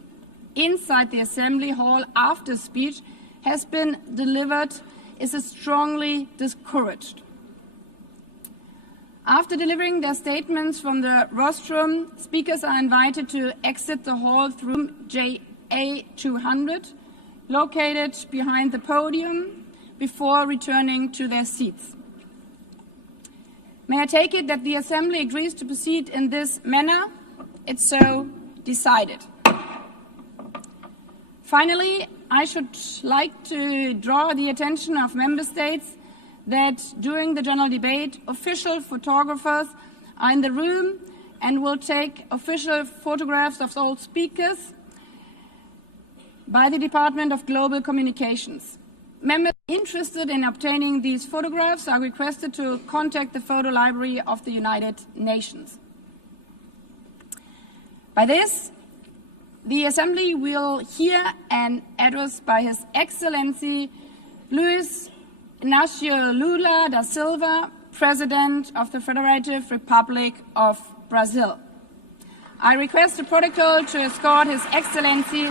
inside the Assembly Hall after speech has been delivered is strongly discouraged. After delivering their statements from the rostrum, speakers are invited to exit the hall through JA200, located behind the podium, before returning to their seats. May I take it that the Assembly agrees to proceed in this manner? It's so decided. Finally, I should like to draw the attention of Member States that during the general debate, official photographers are in the room and will take official photographs of all speakers by the Department of Global Communications. Members interested in obtaining these photographs are requested to contact the Photo Library of the United Nations. By this, the Assembly will hear an address by His Excellency Luiz Inácio Lula da Silva, President of the Federative Republic of Brazil. I request the protocol to escort His Excellency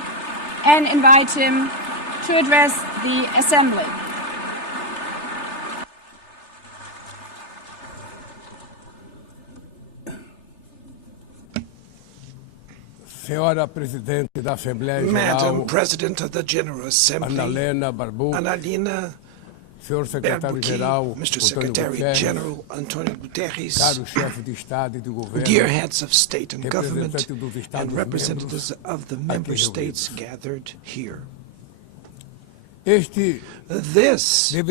and invite him to address the Assembly. Madam President of the General Assembly, Annalena Baerbock, Mr. Secretary-General Antonio Guterres, dear heads of state and government, and representatives of the member states gathered here. This should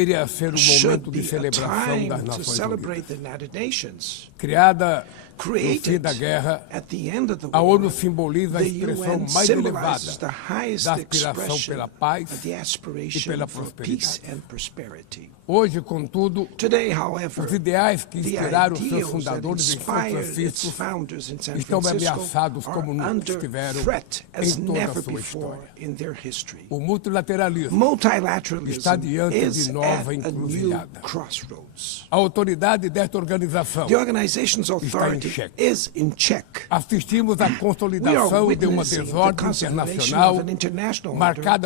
be a time to celebrate the United Nations. Created at the end of the war, the UN symbolizes the highest expression of the aspiration for peace and prosperity. Today, however, the ideals that inspired its founders in San Francisco are under threat as never before in their history. Multilateralism is at a new crossroads. The organization's authority is in check. We are witnessing the consolidation of an international order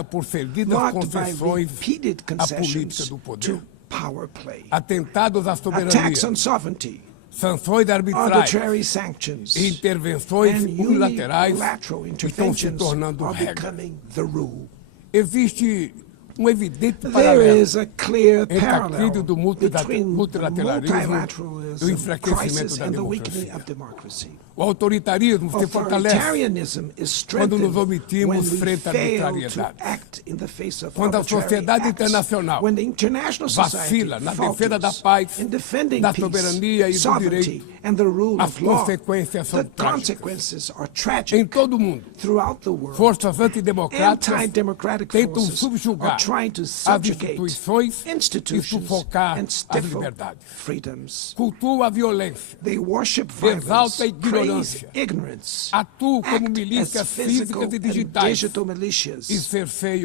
marked by repeated concessions to power play, attacks on sovereignty, arbitrary sanctions, and unilateral interventions are becoming the rule. There is a clear parallel between multilateralism crisis and the weakening of democracy. Authoritarianism is strengthened when we fail to act in the face of arbitrary acts. When the international society falters in defending peace, sovereignty, and the rule of law, the consequences are tragic throughout the world. Anti-democratic forces are trying to subjugate institutions and stifle freedoms. They worship violence, praise ignorance, act as physical and digital militias,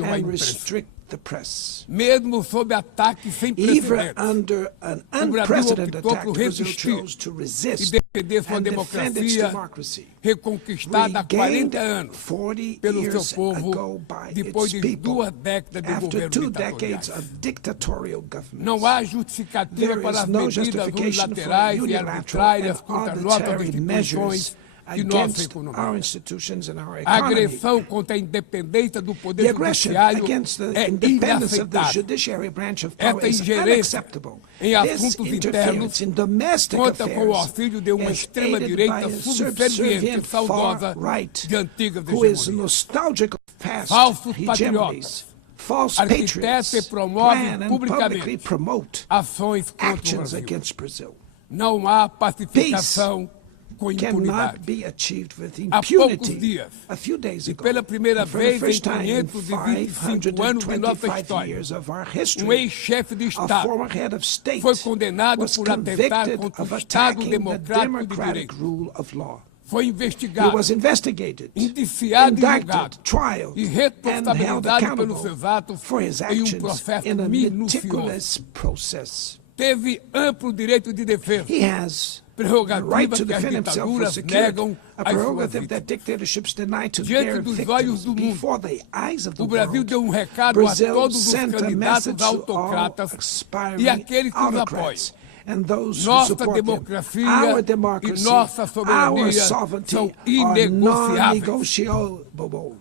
and restrict the press. Mesmo sob ataque sem Even precedentes, under an o Brasil unprecedented optou attack, por Brazil resistir chose to e resist defender sua and defend its democracia democracy, reconquistada há 40 regained anos 40 pelo seu years povo ago by depois its de people 2 décadas de after governo 2 ditatorial. decades of dictatorial government. Não há justificativa There para is as no medidas justification for unilaterais e unilateral arbitrárias and contra nossas arbitrary measures instituições e nossa against our economia. institutions and our A economy. agressão contra a independência do The Poder aggression Judiciário against the é independence of the inaceitável. judiciary branch of power Esta is ingerência unacceptable. em This assuntos internos interference in domestic conta com o affairs auxílio de uma is extrema-direita aided by a subserviente subservient e saudosa far-right de antigas who is hegemonias. nostalgic of past Falsos hegemonies. patriotas False arquiteta e patriots promove plan and publicly publicamente promote ações contra o actions Brasil. against Brazil. Não há pacificação com Cannot impunidade. be achieved with Há poucos impunity. dias, A few days e ago, pela primeira and for the vez em first time in 525 anos de nossa 525 história, years of our history, ex-chefe de a Estado former head of state foi condenado was por atentar convicted contra of o Estado attacking the democrático de democratic direito. rule of law. Foi He investigado, was investigated, indiciado e julgado indicted, trialed, e and held responsabilizado pelos accountable seus atos for his em actions processo in a minucioso. meticulous process. Teve amplo direito de defesa, He has the prerrogativa right to que as defend himself for ditaduras security, negam a às suas prerogative that vítimas. dictatorships deny to Diante their dos victims olhos do mundo, before the eyes of the O Brasil world. deu um recado Brazil a todos os sent a candidatos message to all autocratas aspiring e aqueles que os apoiam. autocrats and those who Nossa support them. democracia Our e democracy, nossa our soberania sovereignty são are inegociáveis. non-negotiable.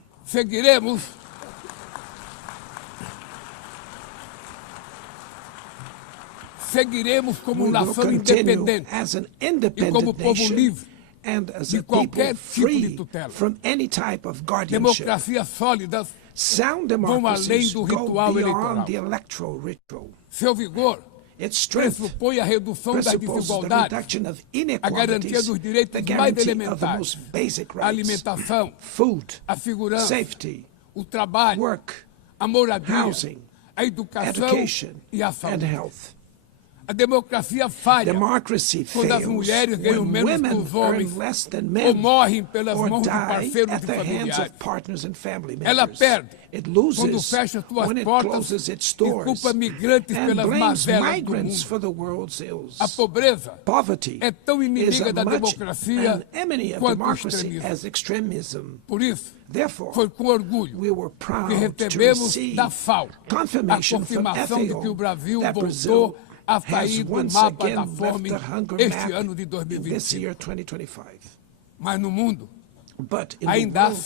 Seguiremos como We will nação continue independente as an e independent como povo nation livre and as de a people qualquer tipo de free tutela. from any type of guardianship. Democracias sólidas Sound vão além democracies do go ritual beyond eleitoral. the electoral ritual. Seu vigor Its strength pressupõe a redução das presupposes the desigualdades, reduction of a garantia inequalities, dos the direitos mais guarantee of the elementares, most basic a rights, alimentação, food, a segurança, safety, o trabalho, work, a moradia, housing, a educação education, e a and saúde. health. A democracia falha Democracy quando as fails mulheres ganham when menos que women os homens earn less than ou men morrem pelas or mãos de die parceiros at e the hands familiares. of partners and family Ela members. perde It quando loses fecha suas when it portas closes its e doors culpa migrantes and pelas blames mazelas do migrants mundo. for the world's ills. A pobreza Poverty é tão is inimiga da as much democracia an enemy of quanto o democracy extremismo. as extremism. Por isso, Therefore, foi com orgulho we were proud que to recebemos receive da FAO a confirmation from confirmação de que o FAO Brasil that voltou Brazil a has sair do once mapa again da left fome the hunger este map ano de in this 2025. year 2025. Mas no mundo, But in the ainda há world,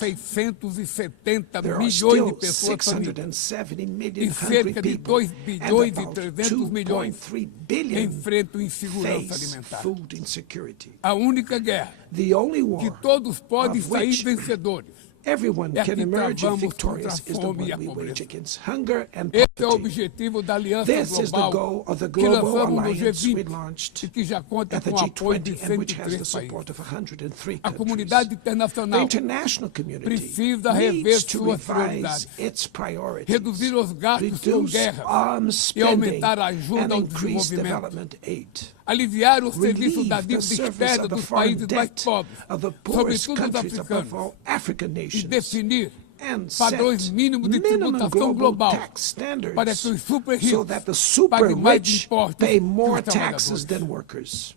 670 there are milhões still de pessoas famintas 670 e million hungry cerca de people 2 and bilhões e about 300 milhões 2.3 billion enfrentam insegurança face alimentar. food insecurity. A única guerra The only que war todos podem of sair which vencedores everyone é a can que emerge travamos victorious contra a is the fome one e a we pobreza. wage against hunger and Esse é o poverty. objetivo da Aliança This is the Global goal of the que global lançamos no alliance we G20 launched e que já conta at the com o apoio de G20 and which has the 103 support países. of 103 A countries. comunidade The internacional international community precisa rever needs to suas revise prioridades, its priorities, reduzir os gastos com reduce guerras arms e spending, aumentar a ajuda and ao increase desenvolvimento. development aid. Aliviar o serviço Relieve da the dívida service externa of the dos foreign países mais debt pobres, of the poorest sobretudo os countries, above africanos, all African e nations, definir and padrões set mínimos de minimum tributação global global tax standards para que os super so ricos that the super paguem mais rich impostos pay que more os taxes trabalhadores. than workers.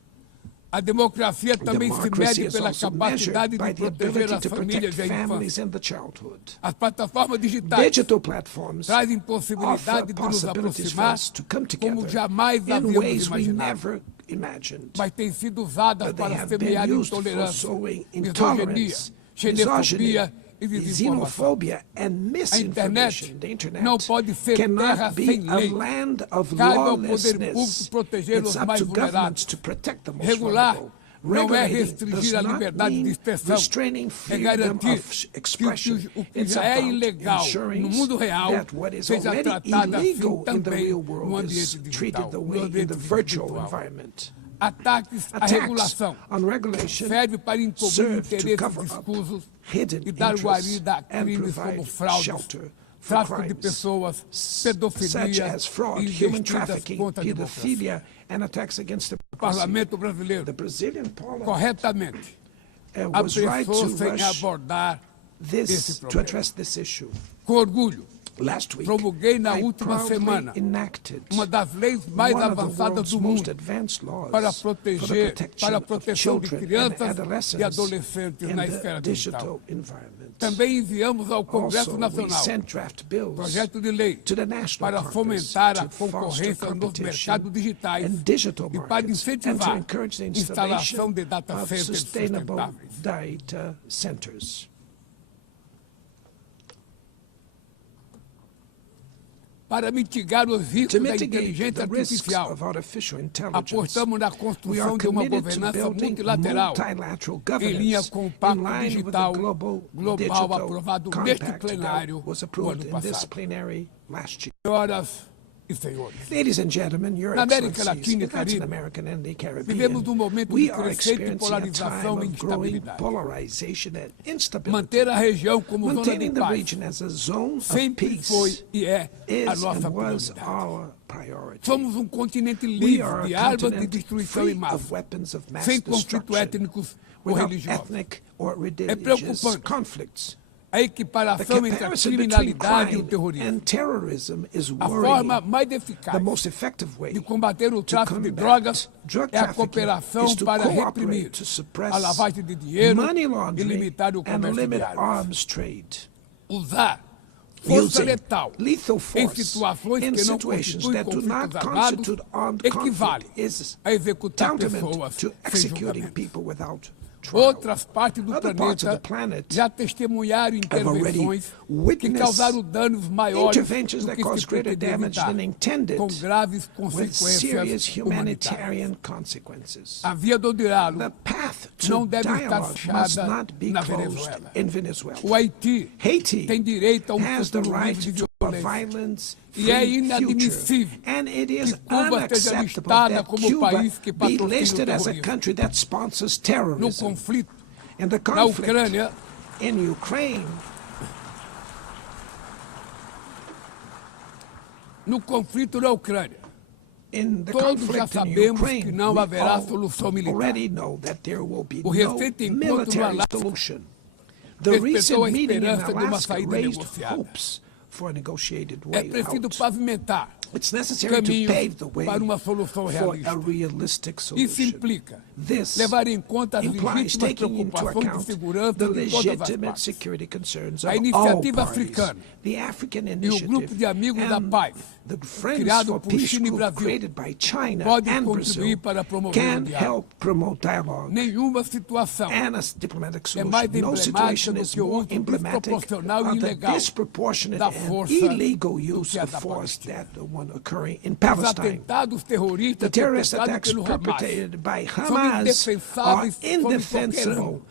A democracia também se Democracy mede is pela also capacidade measured by de the proteger ability as to protect famílias e a families infância. and the childhood. As plataformas digitais Digital platforms trazem offer possibilidade de nos possibilities for aproximar us to come como together jamais in havíamos ways we imaginado, never imagined. mas têm sido usadas But they para have been semear used for intolerância, sowing misoginia, intolerance, xenofobia e desinformação. xenophobia, and A misinformation. internet The internet não pode ser terra cannot be sem a lei. land of Cabe ao poder público lawlessness. proteger It's os up mais to governments vulneráveis. to protect the most Regular vulnerable. não é Regulating restringir does a not liberdade de mean expressão, restraining é freedom garantir of que expression. o que It's já é about ilegal ensuring no mundo real that what is seja already tratado assim illegal in the também real no world ambiente is digital, treated the no way in ambiente the virtual virtual. environment. Ataques à Attacks regulação on regulation serve para encobrir serve to interesses cover up escusos hidden e dar interests guarida a and crimes como provide fraudes, shelter for tráfico de crimes pessoas, such pedofilia as fraud, e human investidas trafficking, contra a democracia. pedophilia, and attacks against O democracy. Parlamento brasileiro, The Brazilian parliament corretamente, was right to apressou-se em rush abordar esse this to problema. address this issue. Com orgulho, promulguei na última semana uma das leis mais avançadas do mundo para a proteção de crianças e adolescentes na esfera digital. Também enviamos ao Congresso Nacional projeto de lei para fomentar a concorrência nos mercados digitais e para incentivar a instalação de data centers sustentáveis. Para mitigar os riscos da inteligência artificial, apostamos na construção de uma governança multilateral em linha com o Pacto Digital Global aprovado neste plenário no ano passado. Senhoras e senhores, na América Latina e Caribe, vivemos um momento de crescente polarização e instabilidade. Manter a região como zona de paz sempre foi e é a nossa prioridade. Somos um continente livre de armas de destruição em massa, sem conflitos étnicos ou religiosos. É preocupante a equiparação entre a criminalidade e o terrorismo. A forma mais eficaz de combater o tráfico de drogas é a cooperação para reprimir a lavagem de dinheiro e limitar o comércio de armas. Usar força letal em situações que não constituem conflitos armados equivale a executar pessoas sem julgamento. Outras partes do planeta já testemunharam intervenções que causaram danos maiores do que se pretendia evitar, com graves consequências humanitárias. A via do diálogo não deve estar fechada na Venezuela. O Haiti tem direito a um futuro livre de violência. E é inadmissível que Cuba esteja listada como o país que patrocina o terrorismo. No conflito na Ucrânia, todos já sabemos que não haverá solução militar. O recente encontro no Alasca despertou a esperança de uma saída negociada. É preciso pavimentar caminhos para uma solução realista. Isso implica levar em conta as legítimas preocupações de segurança de todas as partes. A iniciativa africana e o grupo de amigos da paz, criado por China e Brasil, podem contribuir para promover o diálogo. Nenhuma situação é mais emblemática do que o uso desproporcional e ilegal da força do que a da Palestina. Os atentados terroristas perpetrados pelo Hamas são indefensáveis sob qualquer ângulo,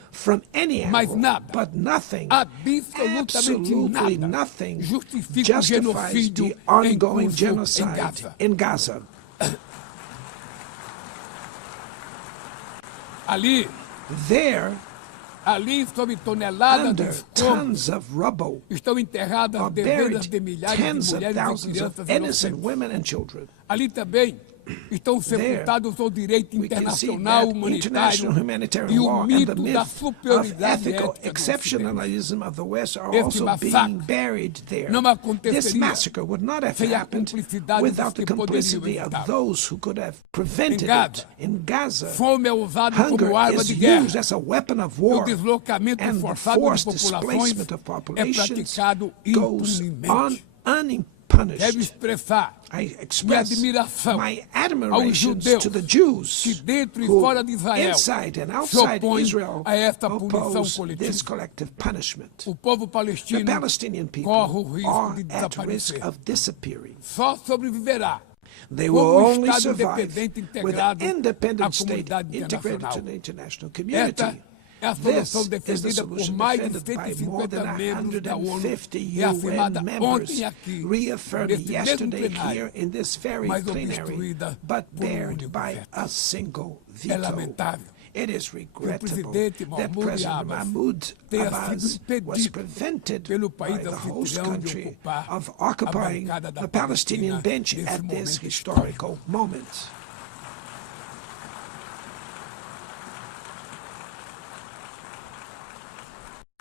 mas nada, absolutamente nada, justifica o genocídio em Gaza. Ali, sob toneladas de escombros, estão enterradas dezenas de milhares de mulheres e crianças inocentes. Ali também estão sepultados o direito internacional humanitário e o mito da superioridade ética do Ocidente. Este massacre não aconteceria sem a cumplicidade dos que poderiam evitá-lo. Em Gaza, fome é usada como arma de guerra e o deslocamento forçado de populações é praticado impunemente. Deve expressar minha admiração aos judeus que dentro e fora de Israel se opõem a esta punição coletiva. O povo palestino corre o risco de desaparecer. Só sobreviverá como um Estado independente integrado à comunidade internacional. Esta é a solução defendida por mais de 150 membros da ONU e afirmada ontem aqui, neste mesmo plenário, mas obstruída por um único veto. É lamentável que o presidente Mahmoud tenha sido impedido pelo país anfitrião de ocupar a bancada da Palestina nesse momento histórico.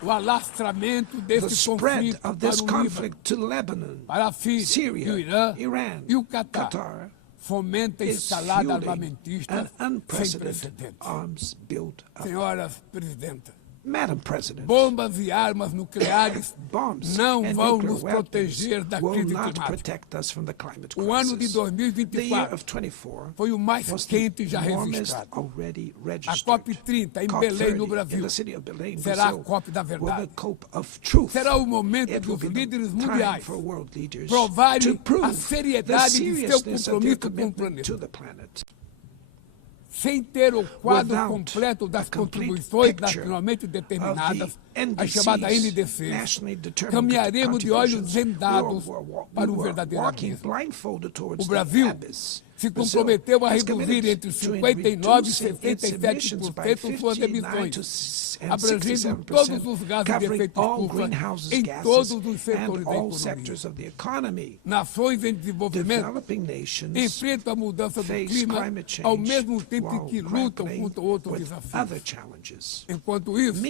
o alastramento desse conflito para o Líbano, para a Síria, o Irã e o Catar, fomenta a escalada armamentista sem precedentes. Senhoras Presidenta, bombas e armas nucleares não vão nos proteger da crise climática. O ano de 2024 foi o mais quente já registrado. A COP30 em Belém, no Brasil, será a COP da verdade. Será o momento dos líderes mundiais provarem a seriedade de seu compromisso com o planeta. Sem ter o quadro completo das contribuições nacionalmente determinadas, a chamada NDC, caminharemos de olhos vendados para o verdadeiro abismo. O Brasil se comprometeu a reduzir entre 59% e 67% suas emissões, abrangendo todos os gases de efeito estufa em todos os setores da economia. Nações em desenvolvimento enfrentam a mudança do clima ao mesmo tempo que lutam contra outros desafios. Enquanto isso,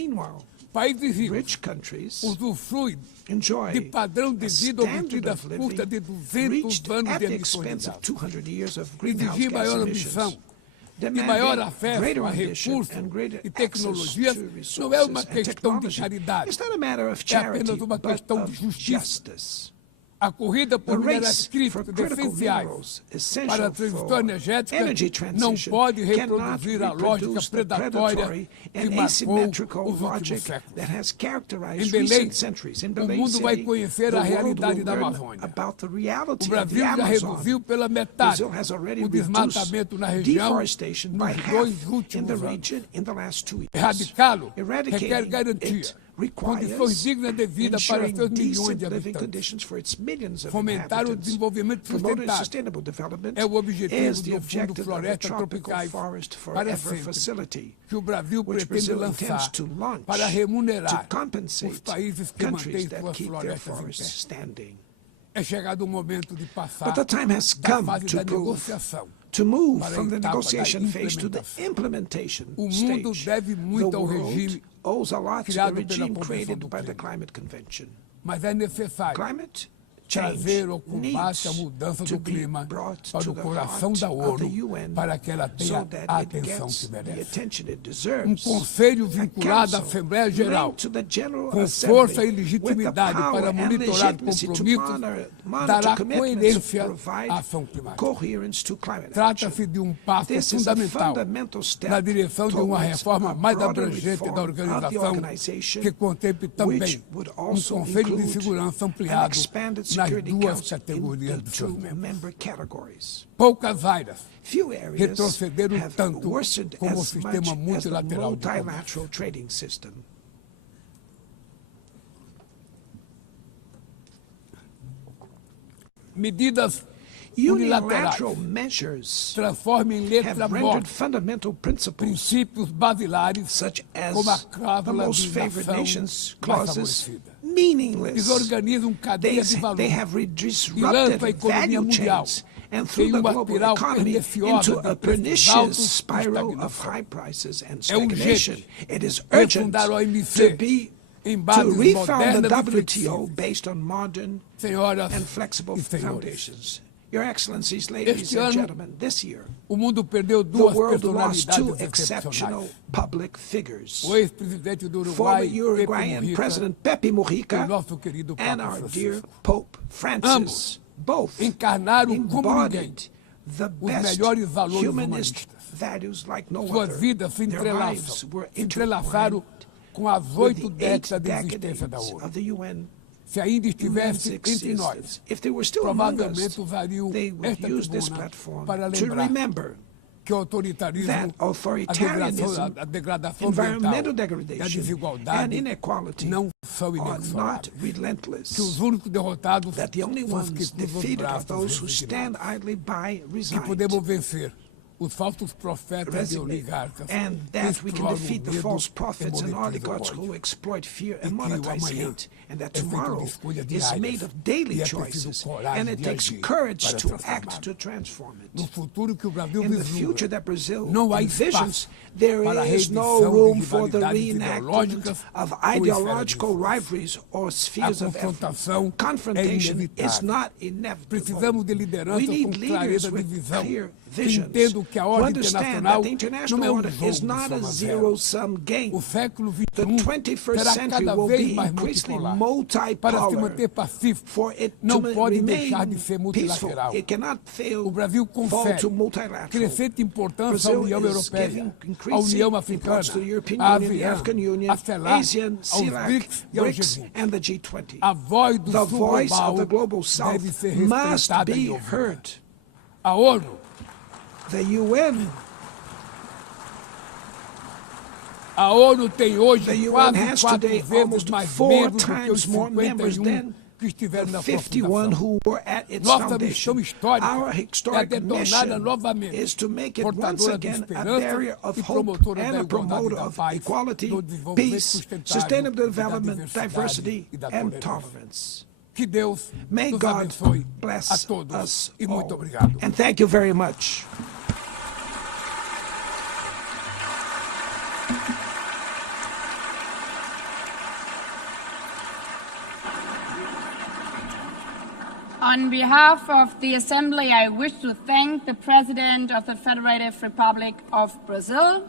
países ricos usufruem de padrão de vida obtido às custas de 200 anos de emissões de gás. Exigir maior ambição e maior acesso a recursos e tecnologias não é uma questão de caridade, é apenas uma questão de justiça. A corrida por minerais críticos essenciais para a transição energética não pode reproduzir a lógica predatória que marcou os últimos séculos. Em Belém, o mundo vai conhecer a realidade da Amazônia. O Brasil já reduziu pela metade o desmatamento na região nos 2 últimos anos. Erradicá-lo requer garantia, condições dignas de vida para seus milhões de habitantes. Fomentar o desenvolvimento sustentável é o objetivo do Fundo Florestas Tropicais para sempre, que o Brasil pretende lançar para remunerar os países que mantêm suas florestas em pé. É chegado o momento de passar da fase da negociação to move from the negotiation phase to the implementation stage. The world owes a lot to the regime created by the Climate Convention. Mas é necessário trazer o combate à mudança do clima para o coração da ONU para que ela tenha a atenção que merece. Um conselho vinculado à Assembleia Geral, com força e legitimidade para monitorar compromissos, dará coerência à ação climática. Trata-se de um passo fundamental na direção de uma reforma mais abrangente da organização, que contemple também um Conselho de Segurança ampliado nas 2 categorias de seus membros. Poucas áreas retrocederam tanto como o sistema multilateral de comércio. Medidas unilaterais transformam em letra morta princípios basilares como a cláusula de inação desfavorecida. Desorganizam cadeia de valor e lançam a economia mundial em uma espiral perniciosa de preços altos e estagnação. É urgente refundar a OMC em bases modernas e flexíveis. Senhoras e senhores, este ano, o mundo perdeu 2 personalidades excepcionais. O ex-presidente do Uruguai, Pepe Mujica, e o nosso querido Papa Francisco. Ambos encarnaram como ninguém os melhores valores humanistas. Suas vidas se entrelaçaram com as 8 décadas de existência da ONU. Se ainda estivesse entre nós, provavelmente usariam esta tribuna para lembrar que o autoritarismo, a degradação ambiental e a desigualdade não são inexoráveis. Que os únicos derrotados são os que cruzam os braços, que podemos vencer resonate, and that we can defeat the false prophets and oligarchs who exploit fear and monetize hate, and that tomorrow is made of daily choices, and it takes courage to act to transform it. In the future that Brazil envisions, there is no room for the reenactment of ideological rivalries or spheres of influence. Confrontation is not inevitable. We need leaders with clear visions who understand that the international order is not a zero-sum game. The 21st century will be increasingly multipolar. For it to remain peaceful, it cannot fall to multilateralism. Brazil is giving increasing importance to the European Union, the African Union, ASEAN, CELAC, BRICS, and the G20. The voice of the global South must be heard. The UN. The UN has today almost 4 times more members than the 51 who were at its foundation. Our historic mission is to make it once again a barrier of hope and a promoter of equality, peace, sustainable development, diversity, and tolerance. May God bless us all. And thank you very much. On behalf of the Assembly, I wish to thank the President of the Federative Republic of Brazil,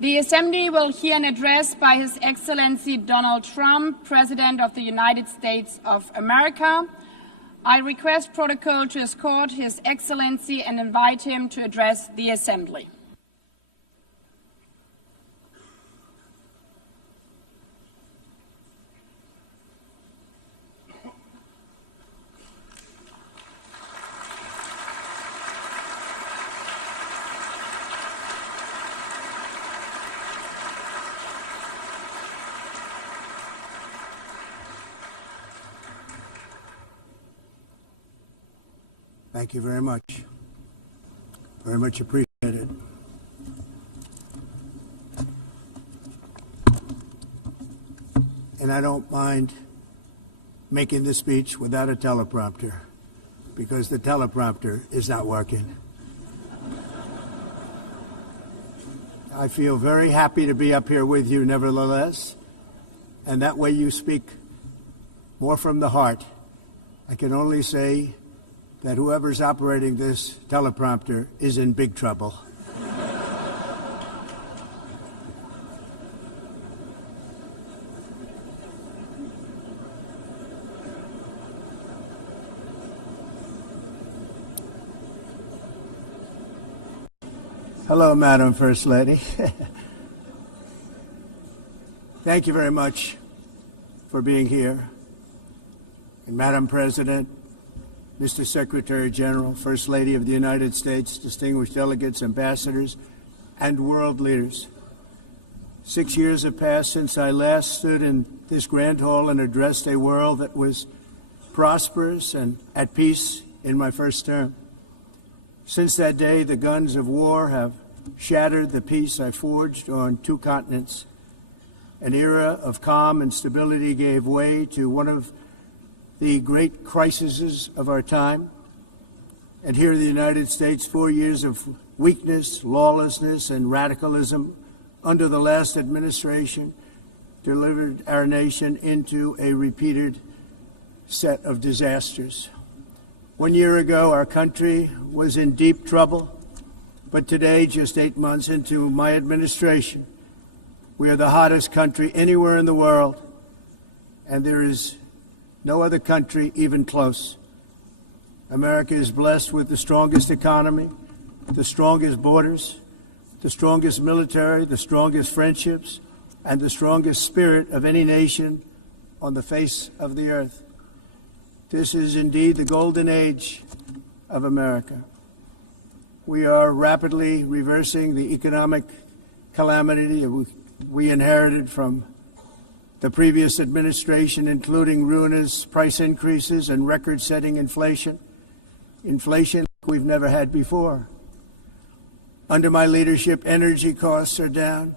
the Assembly will hear an address by His Excellency Donald Trump, President of the United States of America. I request protocol to escort His Excellency and invite him to address the Assembly. Thank you very much. Very much appreciated. And I don't mind making this speech without a teleprompter, because the teleprompter is not working. I feel very happy to be up here with you nevertheless, and that way you speak more from the heart. I can only say that whoever's operating this teleprompter is in big trouble. Hello, Madam First Lady. Thank you very much for being here. And Madam President, Mr. Secretary General, First Lady of the United States, distinguished delegates, ambassadors, and world leaders. 6 years have passed since I last stood in this grand hall and addressed a world that was prosperous and at peace in my first term. Since that day, the guns of war have shattered the peace I forged on 2 continents. An era of calm and stability gave way to one of the great crises of our time. And here in the United States, 4 years of weakness, lawlessness, and radicalism under the last administration delivered our nation into a repeated set of disasters. 1 year ago, our country was in deep trouble, but today, just 8 months into my administration, we are the hottest country anywhere in the world, and there is no other country even close. America is blessed with the strongest economy, the strongest borders, the strongest military, the strongest friendships, and the strongest spirit of any nation on the face of the earth. This is indeed the golden age of America. We are rapidly reversing the economic calamity we inherited from the previous administration, including ruinous price increases and record-setting inflation we've never had before. Under my leadership, energy costs are down,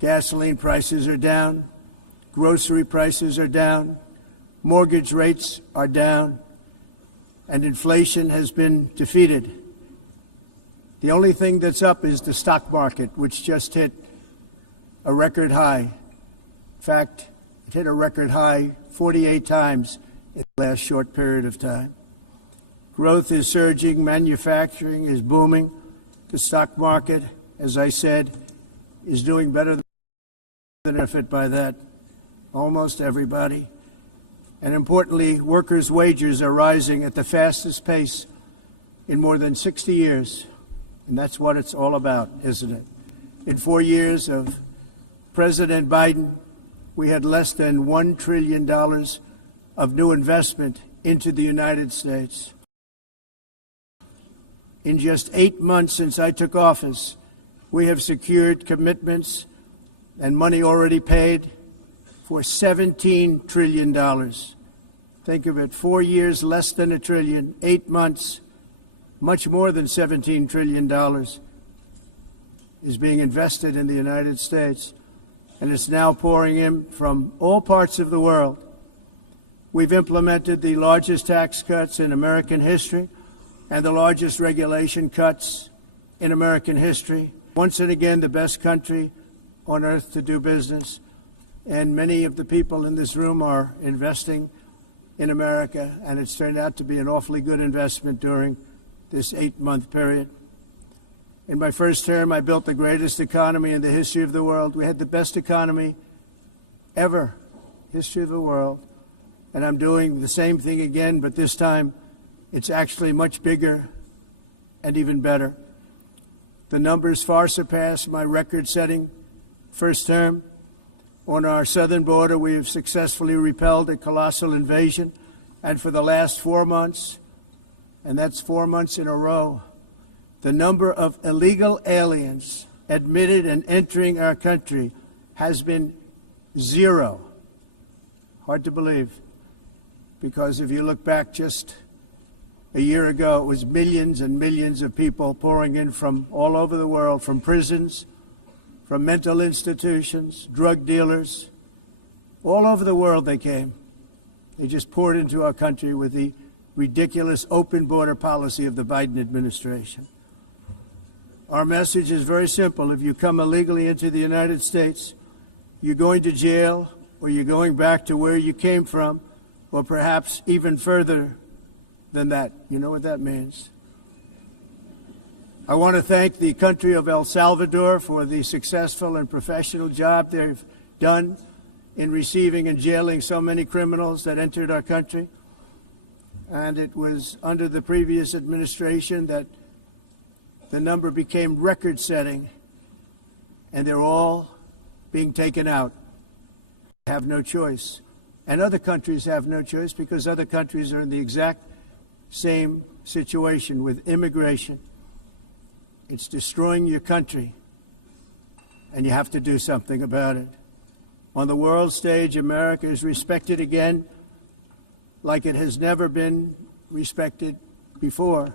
gasoline prices are down, grocery prices are down, mortgage rates are down, and inflation has been defeated. The only thing that's up is the stock market, which just hit a record high. In fact, it hit a record high 48 times in the last short period of time. Growth is surging, manufacturing is booming. The stock market, as I said, is doing better than benefit by that. Almost everybody. And importantly, workers' wages are rising at the fastest pace in more than 60 years. And that's what it's all about, isn't it? In 4 years of President Biden, we had less than $1 trillion of new investment into the United States. In just 8 months since I took office, we have secured commitments and money already paid for $17 trillion. Think of it, 4 years, less than $1 trillion, 8 months, much more than $17 trillion is being invested in the United States, and it's now pouring in from all parts of the world. We've implemented the largest tax cuts in American history and the largest regulation cuts in American history. Once and again, the best country on earth to do business, and many of the people in this room are investing in America, and it's turned out to be an awfully good investment during this 8-month period. In my first term, I built the greatest economy in the history of the world. We had the best economy ever, history of the world. And I'm doing the same thing again, but this time it's actually much bigger and even better. The numbers far surpass my record-setting first term. On our southern border, we have successfully repelled a colossal invasion. And for the last 4 months, and that's 4 months in a row, the number of illegal aliens admitted and entering our country has been 0. Hard to believe, because if you look back just a year ago, it was millions and millions of people pouring in from all over the world, from prisons, from mental institutions, drug dealers. All over the world they came. They just poured into our country with the ridiculous open border policy of the Biden administration. Our message is very simple. If you come illegally into the United States, you're going to jail, or you're going back to where you came from, or perhaps even further than that. You know what that means. I want to thank the country of El Salvador for the successful and professional job they've done in receiving and jailing so many criminals that entered our country. And it was under the previous administration that the number became record-setting, and they're all being taken out. They have no choice. And other countries have no choice, because other countries are in the exact same situation with immigration. It's destroying your country, and you have to do something about it. On the world stage, America is respected again like it has never been respected before.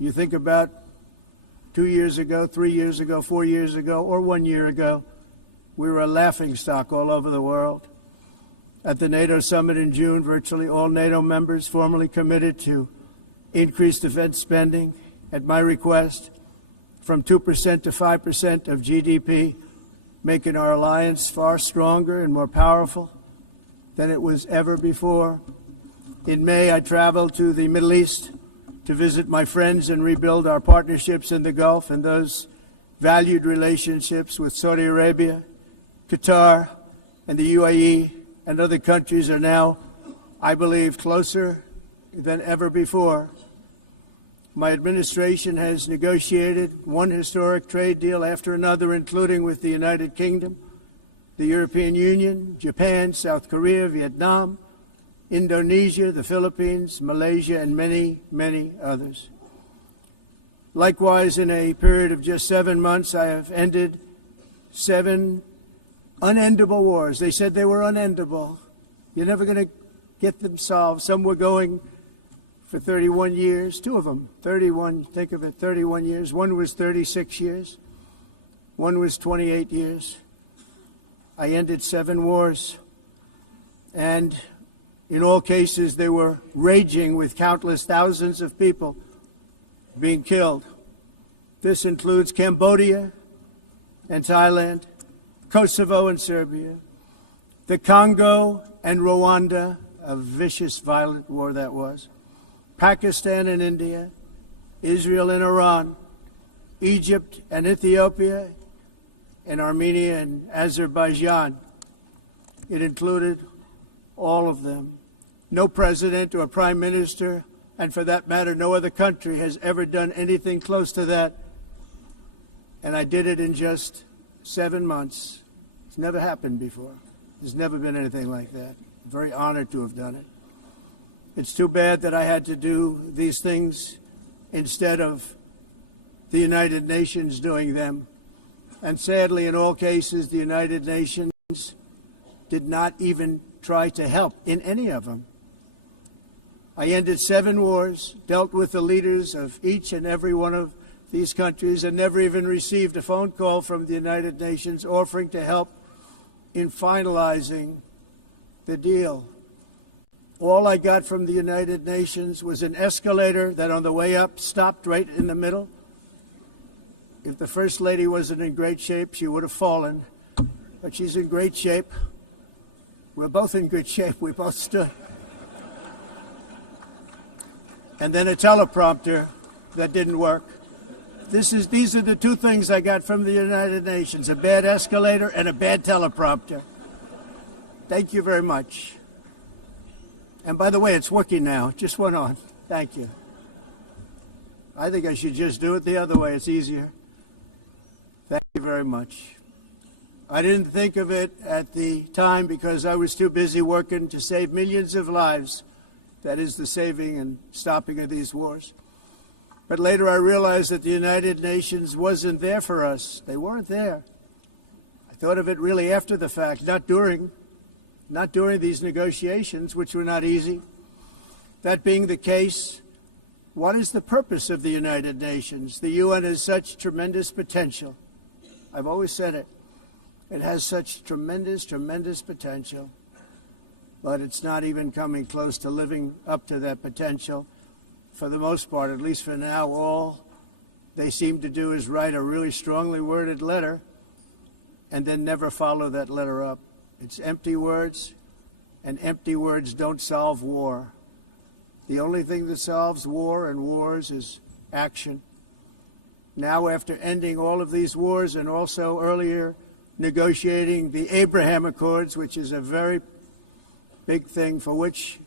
You think about 2 years ago, 3 years ago, 4 years ago, or 1 year ago, we were a laughingstock all over the world. At the NATO summit in June, virtually all NATO members formally committed to increase defense spending at my request from 2% to 5% of GDP, making our alliance far stronger and more powerful than it was ever before. In May, I traveled to the Middle East to visit my friends and rebuild our partnerships in the Gulf and those valued relationships with Saudi Arabia, Qatar, and the UAE and other countries are now, I believe, closer than ever before. My administration has negotiated one historic trade deal after another, including with the United Kingdom, the European Union, Japan, South Korea, Vietnam, Indonesia, the Philippines, Malaysia, and many, many others. Likewise, in a period of just 7 months, I have ended 7 unendable wars. They said they were unendable. You're never going to get them solved. Some were going for 31 years, 2 of them, 31, think of it, 31 years. One was 36 years. One was 28 years. I ended 7 wars. And in all cases, they were raging with countless thousands of people being killed. This includes Cambodia and Thailand, Kosovo and Serbia, the Congo and Rwanda, a vicious, violent war that was, Pakistan and India, Israel and Iran, Egypt and Ethiopia, and Armenia and Azerbaijan. It included all of them. No president or prime minister, and for that matter, no other country has ever done anything close to that. And I did it in just 7 months. It's never happened before. There's never been anything like that. I'm very honored to have done it. It's too bad that I had to do these things instead of the United Nations doing them. And sadly, in all cases, the United Nations did not even try to help in any of them. I ended 7 wars, dealt with the leaders of each and every one of these countries, and never even received a phone call from the United Nations offering to help in finalizing the deal. All I got from the United Nations was an escalator that on the way up stopped right in the middle. If the First Lady wasn't in great shape, she would have fallen. But she's in great shape. We're both in good shape. We both stood. And then a teleprompter that didn't work. These are the 2 things I got from the United Nations, a bad escalator and a bad teleprompter. Thank you very much. And by the way, it's working now. It just went on. Thank you. I think I should just do it the other way. It's easier. Thank you very much. I didn't think of it at the time because I was too busy working to save millions of lives. That is the saving and stopping of these wars. But later I realized that the United Nations wasn't there for us. They weren't there. I thought of it really after the fact, not during these negotiations, which were not easy. That being the case, what is the purpose of the United Nations? The UN has such tremendous potential. I've always said it. It has such tremendous, tremendous potential, but it's not even coming close to living up to that potential. For the most part, at least for now, all they seem to do is write a really strongly worded letter and then never follow that letter up. It's empty words, and empty words don't solve war. The only thing that solves war and wars is action. Now, after ending all of these wars and also earlier negotiating the Abraham Accords, which is a very big thing for which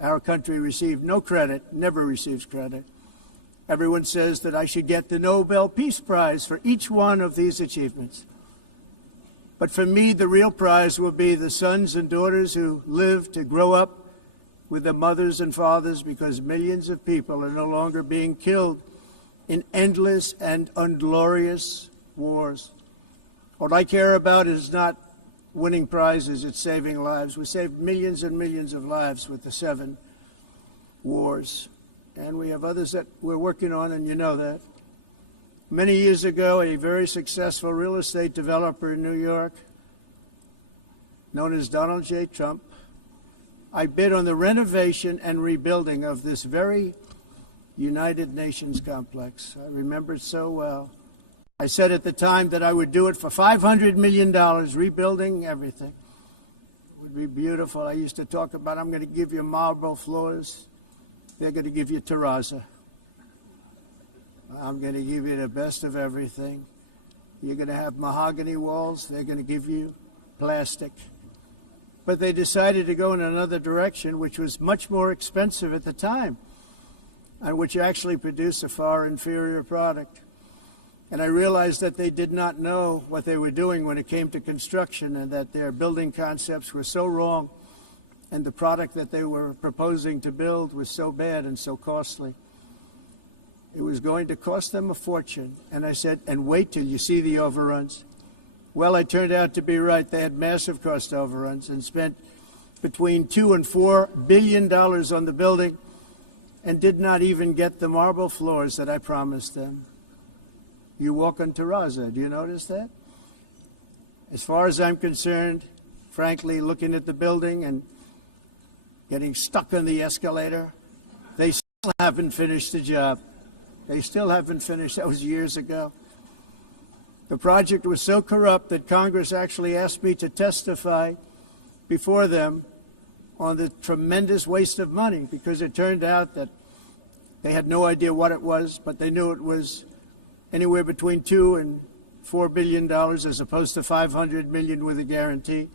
our country received no credit, never receives credit. Everyone says that I should get the Nobel Peace Prize for each one of these achievements. But for me, the real prize will be the sons and daughters who live to grow up with their mothers and fathers, because millions of people are no longer being killed in endless and unglorious wars. What I care about is not winning prizes, it's saving lives. We saved millions and millions of lives with the 7 wars. and we have others that we're working on, and you know that. Many years ago, a very successful real estate developer in New York, known as Donald J. Trump, I bid on the renovation and rebuilding of this very United Nations complex. I remember it so well. I said at the time that I would do it for $500 million, rebuilding everything. It would be beautiful. I used to talk about, I'm going to give you marble floors. They're going to give you terrazzo. I'm going to give you the best of everything. You're going to have mahogany walls. They're going to give you plastic. But they decided to go in another direction, which was much more expensive at the time, and which actually produced a far inferior product. And I realized that they did not know what they were doing when it came to construction, and that their building concepts were so wrong, and the product that they were proposing to build was so bad and so costly. It was going to cost them a fortune. And I said, and wait till you see the overruns. Well, I turned out to be right. They had massive cost overruns and spent between $2 and $4 billion on the building and did not even get the marble floors that I promised them. You walk on terrazzo. Do you notice that? As far as I'm concerned, frankly, looking at the building and getting stuck on the escalator, they still haven't finished the job. They still haven't finished. That was years ago. The project was so corrupt that Congress actually asked me to testify before them on the tremendous waste of money, because it turned out that they had no idea what it was, but they knew it was anywhere between $2 and $4 billion as opposed to $500 million with a guarantee.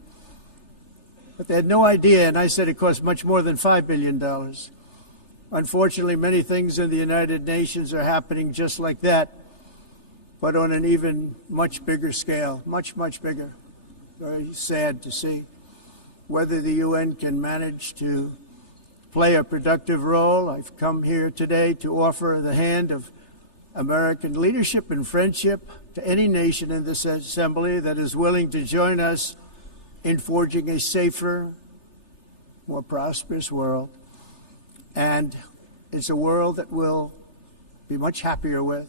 But they had no idea, and I said it cost much more than $5 billion. Unfortunately, many things in the United Nations are happening just like that, but on an even much bigger scale, much, much bigger. Very sad to see. Whether the UN can manage to play a productive role, I've come here today to offer the hand of American leadership and friendship to any nation in this assembly that is willing to join us in forging a safer, more prosperous world. And it's a world that we'll be much happier with.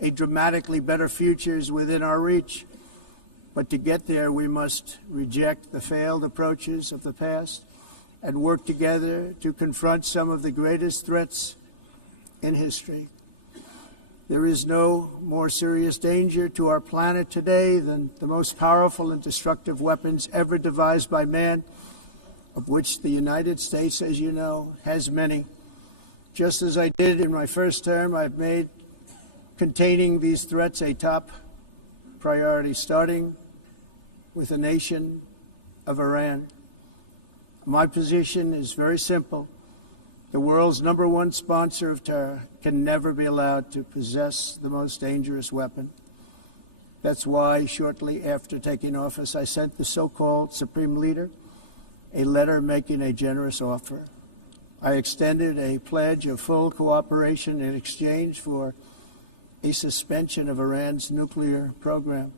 A dramatically better future is within our reach. But to get there, we must reject the failed approaches of the past and work together to confront some of the greatest threats in history. There is no more serious danger to our planet today than the most powerful and destructive weapons ever devised by man, of which the United States, as you know, has many. Just as I did in my first term, I've made containing these threats a top priority, starting with the nation of Iran. My position is very simple. The world's #1 sponsor of terror can never be allowed to possess the most dangerous weapon. That's why, shortly after taking office, I sent the so-called Supreme Leader a letter making a generous offer. I extended a pledge of full cooperation in exchange for a suspension of Iran's nuclear program.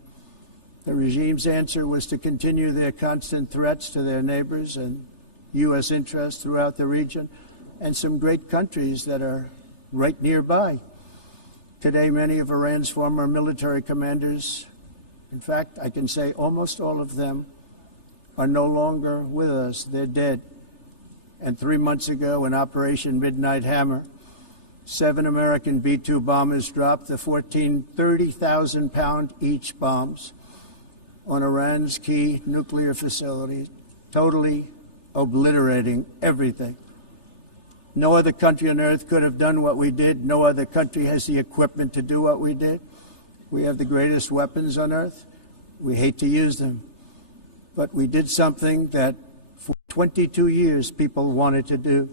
The regime's answer was to continue their constant threats to their neighbors and U.S. interests throughout the region, and some great countries that are right nearby. Today, many of Iran's former military commanders, in fact, I can say almost all of them, are no longer with us. They're dead. And 3 months ago, in Operation Midnight Hammer, 7 American B-2 bombers dropped the 30,000-pound each bombs on Iran's key nuclear facility, totally obliterating everything. No other country on earth could have done what we did. No other country has the equipment to do what we did. We have the greatest weapons on earth. We hate to use them. But we did something that for 22 years people wanted to do.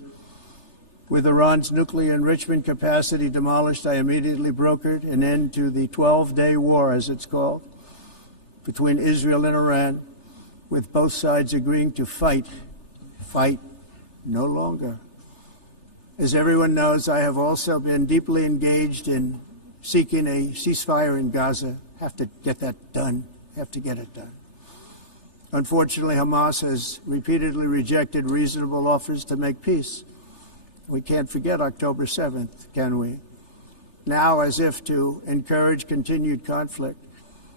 With Iran's nuclear enrichment capacity demolished, I immediately brokered an end to the 12-day war, as it's called, between Israel and Iran, with both sides agreeing to fight no longer. As everyone knows, I have also been deeply engaged in seeking a ceasefire in Gaza. Have to get that done. Have to get it done. Unfortunately, Hamas has repeatedly rejected reasonable offers to make peace. We can't forget October 7th, can we? Now, as if to encourage continued conflict,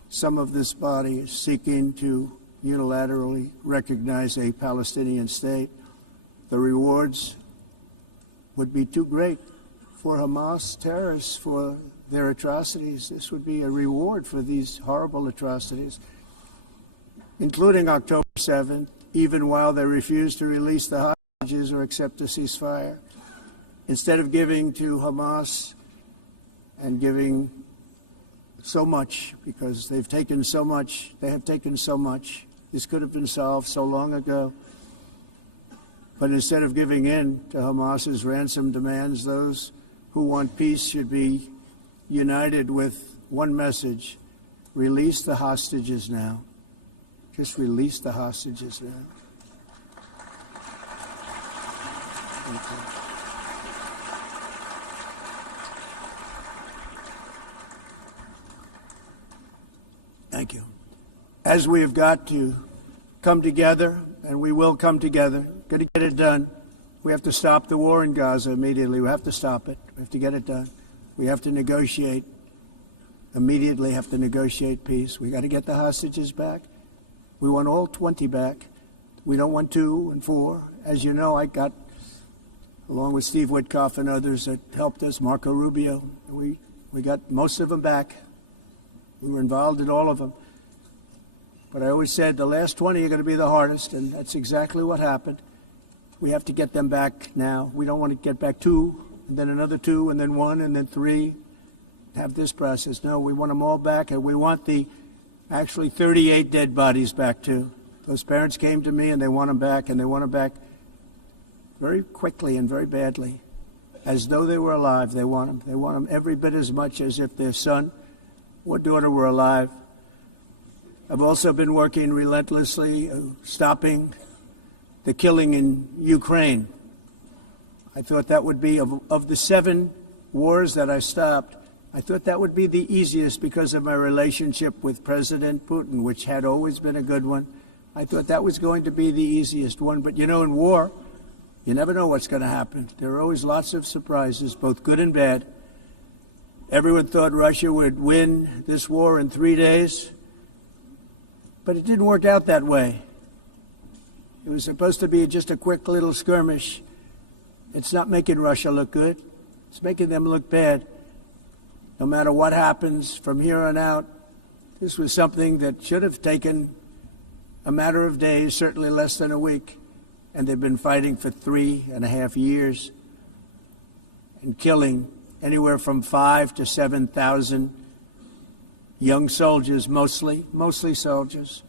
some of this body is seeking to unilaterally recognize a Palestinian state. The rewards would be too great for Hamas terrorists for their atrocities. This would be a reward for these horrible atrocities, including October 7th, even while they refuse to release the hostages or accept a ceasefire. Instead of giving to Hamas and giving so much, because they've taken so much, they have taken so much. This could have been solved so long ago. But instead of giving in to Hamas's ransom demands, those who want peace should be united with one message: release the hostages now. Just release the hostages now. Thank you. Thank you. As we have got to come together, and we will come together, got to get it done. We have to stop the war in Gaza immediately. We have to stop it. We have to get it done. We have to negotiate, immediately have to negotiate peace. We got to get the hostages back. We want all 20 back. We don't want 2 and 4. As you know, I got, along with Steve Witkoff and others that helped us, Marco Rubio, we got most of them back. We were involved in all of them. But I always said the last 20 are going to be the hardest, and that's exactly what happened. We have to get them back now. We don't want to get back 2, and then another 2, and then 1, and then 3. Have this process. No, we want them all back, and we want the actually 38 dead bodies back too. Those parents came to me, and they want them back, and they want them back very quickly and very badly. As though they were alive, they want them. They want them every bit as much as if their son or daughter were alive. I've also been working relentlessly, stopping the killing in Ukraine. I thought that would be, of the 7 wars that I stopped, I thought that would be the easiest because of my relationship with President Putin, which had always been a good one. I thought that was going to be the easiest one. But you know, in war, you never know what's going to happen. There are always lots of surprises, both good and bad. Everyone thought Russia would win this war in 3 days, but it didn't work out that way. It was supposed to be just a quick little skirmish. It's not making Russia look good. It's making them look bad. No matter what happens from here on out, this was something that should have taken a matter of days, certainly less than a week. And they've been fighting for 3.5 years and killing anywhere from 5,000 to 7,000 young soldiers, mostly soldiers,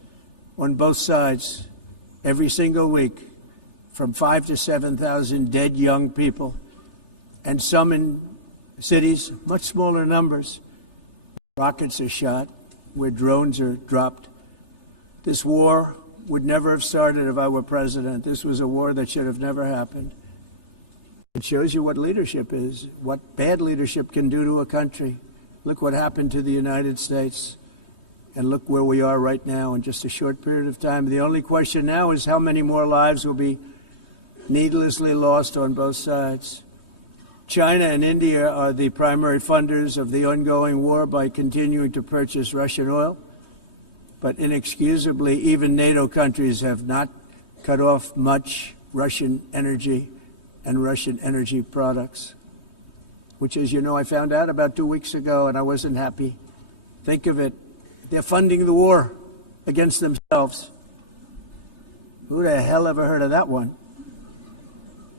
on both sides, every single week, from 5,000 to 7,000 dead young people, and some in cities, much smaller numbers. Rockets are shot, where drones are dropped. This war would never have started if I were president. This was a war that should have never happened. It shows you what leadership is, what bad leadership can do to a country. Look what happened to the United States, and look where we are right now in just a short period of time. The only question now is how many more lives will be needlessly lost on both sides. China and India are the primary funders of the ongoing war by continuing to purchase Russian oil. But inexcusably, even NATO countries have not cut off much Russian energy and Russian energy products, which, as you know, I found out about 2 weeks ago, and I wasn't happy. Think of it. They're funding the war against themselves. Who the hell ever heard of that one?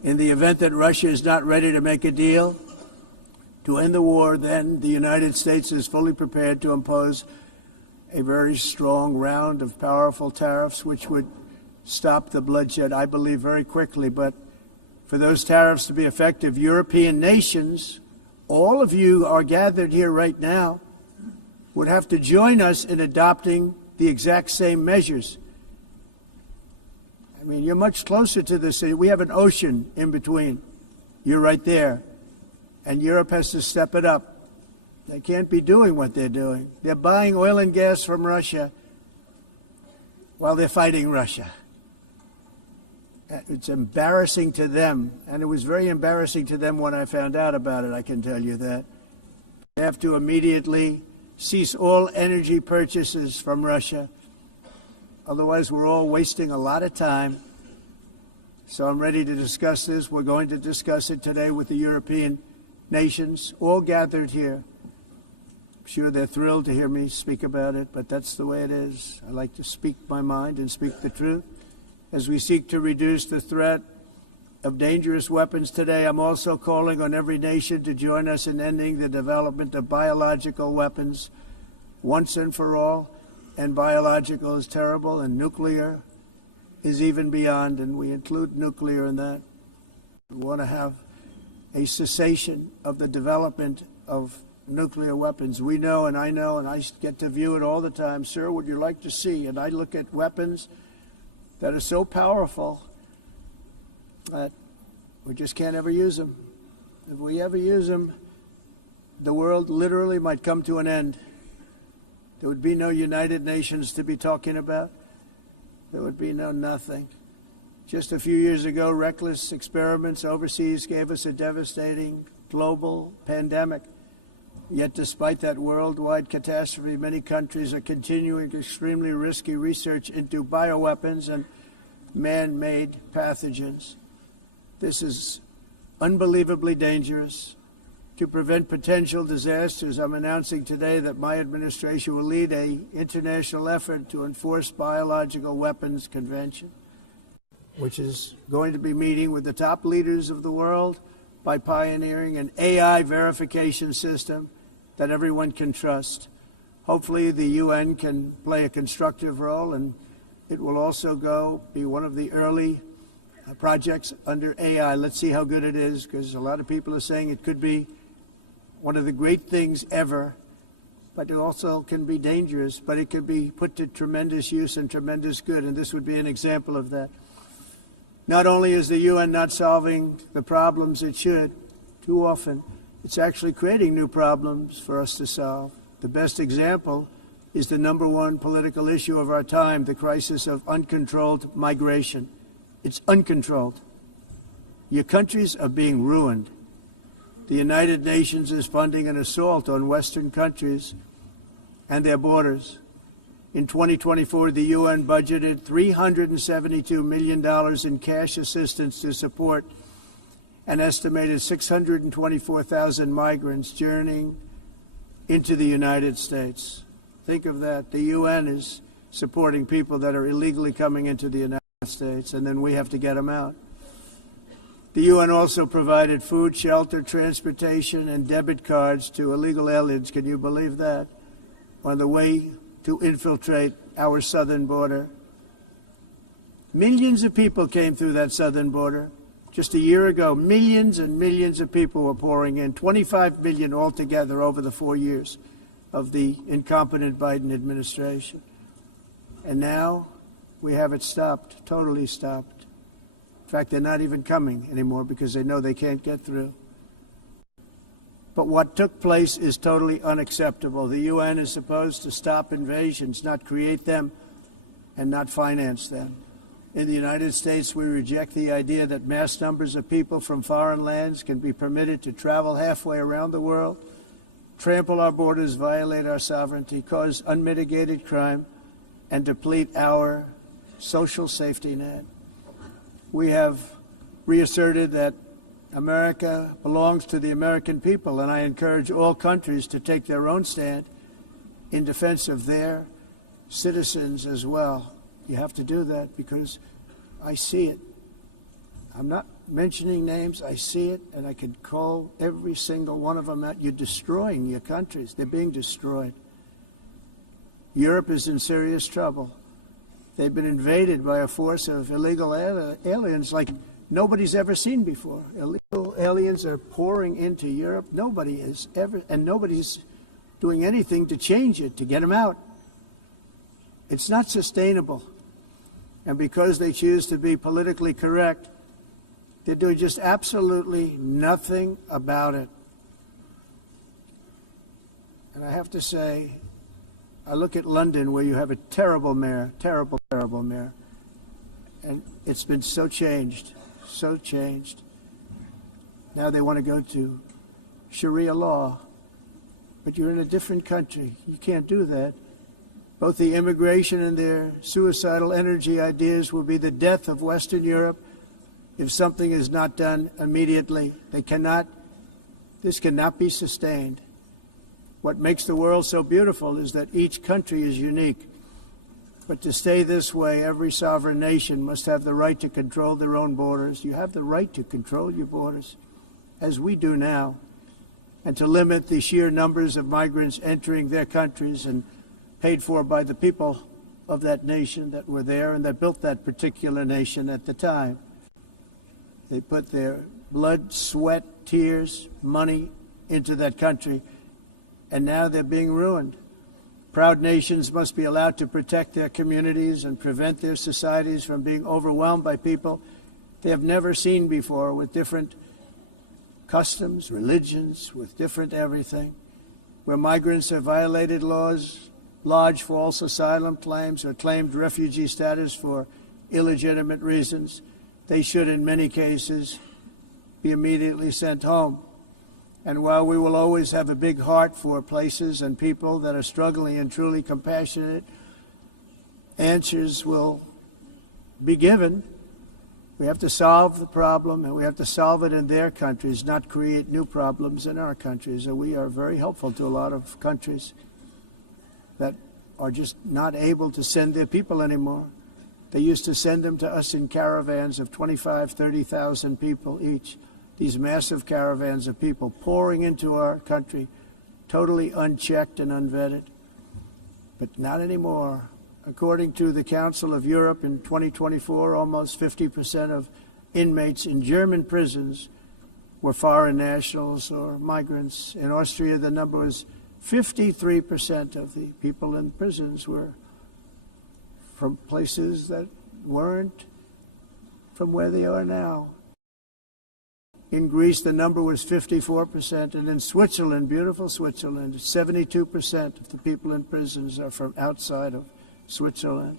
In the event that Russia is not ready to make a deal to end the war, then the United States is fully prepared to impose a very strong round of powerful tariffs, which would stop the bloodshed, I believe, very quickly. But for those tariffs to be effective, European nations, all of you are gathered here right now, would have to join us in adopting the exact same measures. I mean, you're much closer to this. We have an ocean in between. You're right there. And Europe has to step it up. They can't be doing what they're doing. They're buying oil and gas from Russia while they're fighting Russia. It's embarrassing to them, and it was very embarrassing to them when I found out about it, I can tell you that. They have to immediately cease all energy purchases from Russia. Otherwise, we're all wasting a lot of time. So I'm ready to discuss this. We're going to discuss it today with the European nations, all gathered here. I'm sure they're thrilled to hear me speak about it, but that's the way it is. I like to speak my mind and speak the truth. As we seek to reduce the threat of dangerous weapons today, I'm also calling on every nation to join us in ending the development of biological weapons once and for all. And biological is terrible, and nuclear is even beyond, and we include nuclear in that. We want to have a cessation of the development of nuclear weapons. We know, and I get to view it all the time. Sir, would you like to see? And I look at weapons that are so powerful that we just can't ever use them. If we ever use them, the world literally might come to an end. There would be no United Nations to be talking about. There would be no nothing. Just a few years ago, reckless experiments overseas gave us a devastating global pandemic. Yet despite that worldwide catastrophe, many countries are continuing extremely risky research into bioweapons and man-made pathogens. This is unbelievably dangerous. To prevent potential disasters, I'm announcing today that my administration will lead an international effort to enforce biological weapons convention, which is going to be meeting with the top leaders of the world by pioneering an AI verification system that everyone can trust. Hopefully the UN can play a constructive role, and it will also be one of the early projects under AI. Let's see how good it is, because a lot of people are saying it could be one of the great things ever, but it also can be dangerous, but it can be put to tremendous use and tremendous good, and this would be an example of that. Not only is the UN not solving the problems it should, too often, it's actually creating new problems for us to solve. The best example is the #1 political issue of our time, the crisis of uncontrolled migration. It's uncontrolled. Your countries are being ruined. The United Nations is funding an assault on Western countries and their borders. In 2024, the UN budgeted $372 million in cash assistance to support an estimated 624,000 migrants journeying into the United States. Think of that. The UN is supporting people that are illegally coming into the United States, and then we have to get them out. The UN also provided food, shelter, transportation, and debit cards to illegal aliens. Can you believe that? On the way to infiltrate our southern border. Millions of people came through that southern border. Just a year ago, millions and millions of people were pouring in, 25 million altogether over the 4 years of the incompetent Biden administration. And now we have it stopped, totally stopped. In fact, they're not even coming anymore because they know they can't get through. But what took place is totally unacceptable. The UN is supposed to stop invasions, not create them and not finance them. In the United States, we reject the idea that mass numbers of people from foreign lands can be permitted to travel halfway around the world, trample our borders, violate our sovereignty, cause unmitigated crime, and deplete our social safety net. We have reasserted that America belongs to the American people, and I encourage all countries to take their own stand in defense of their citizens as well. You have to do that because I see it. I'm not mentioning names. I see it, and I can call every single one of them out. You're destroying your countries. They're being destroyed. Europe is in serious trouble. They've been invaded by a force of illegal aliens like nobody's ever seen before. Illegal aliens are pouring into Europe. Nobody is ever, and nobody's doing anything to change it, to get them out. It's not sustainable. And because they choose to be politically correct, they're doing just absolutely nothing about it. And I have to say, I look at London, where you have a terrible mayor, terrible mayor. And it's been so changed, so changed. Now they want to go to Sharia law, but you're in a different country. You can't do that. Both the immigration and their suicidal energy ideas will be the death of Western Europe if something is not done immediately. This cannot be sustained. What makes the world so beautiful is that each country is unique. But to stay this way, every sovereign nation must have the right to control their own borders. You have the right to control your borders, as we do now, and to limit the sheer numbers of migrants entering their countries and paid for by the people of that nation that were there and that built that particular nation at the time. They put their blood, sweat, tears, money into that country, and now they're being ruined. Proud nations must be allowed to protect their communities and prevent their societies from being overwhelmed by people they have never seen before, with different customs, religions, with different everything. Where migrants have violated laws, lodged false asylum claims, or claimed refugee status for illegitimate reasons, they should, in many cases, be immediately sent home. And while we will always have a big heart for places and people that are struggling and truly compassionate, answers will be given. We have to solve the problem, and we have to solve it in their countries, not create new problems in our countries. And we are very helpful to a lot of countries that are just not able to send their people anymore. They used to send them to us in caravans of 25,000, 30,000 people each. These massive caravans of people pouring into our country, totally unchecked and unvetted. But not anymore. According to the Council of Europe in 2024, almost 50% of inmates in German prisons were foreign nationals or migrants. In Austria, the number was 53% of the people in prisons were from places that weren't from where they are now. In Greece, the number was 54%, and in Switzerland, beautiful Switzerland, 72% of the people in prisons are from outside of Switzerland.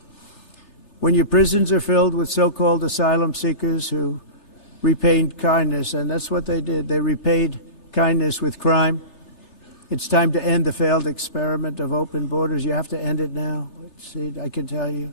When your prisons are filled with so-called asylum seekers who repaid kindness, and that's what they did, they repaid kindness with crime, it's time to end the failed experiment of open borders. You have to end it now. See, I can tell you.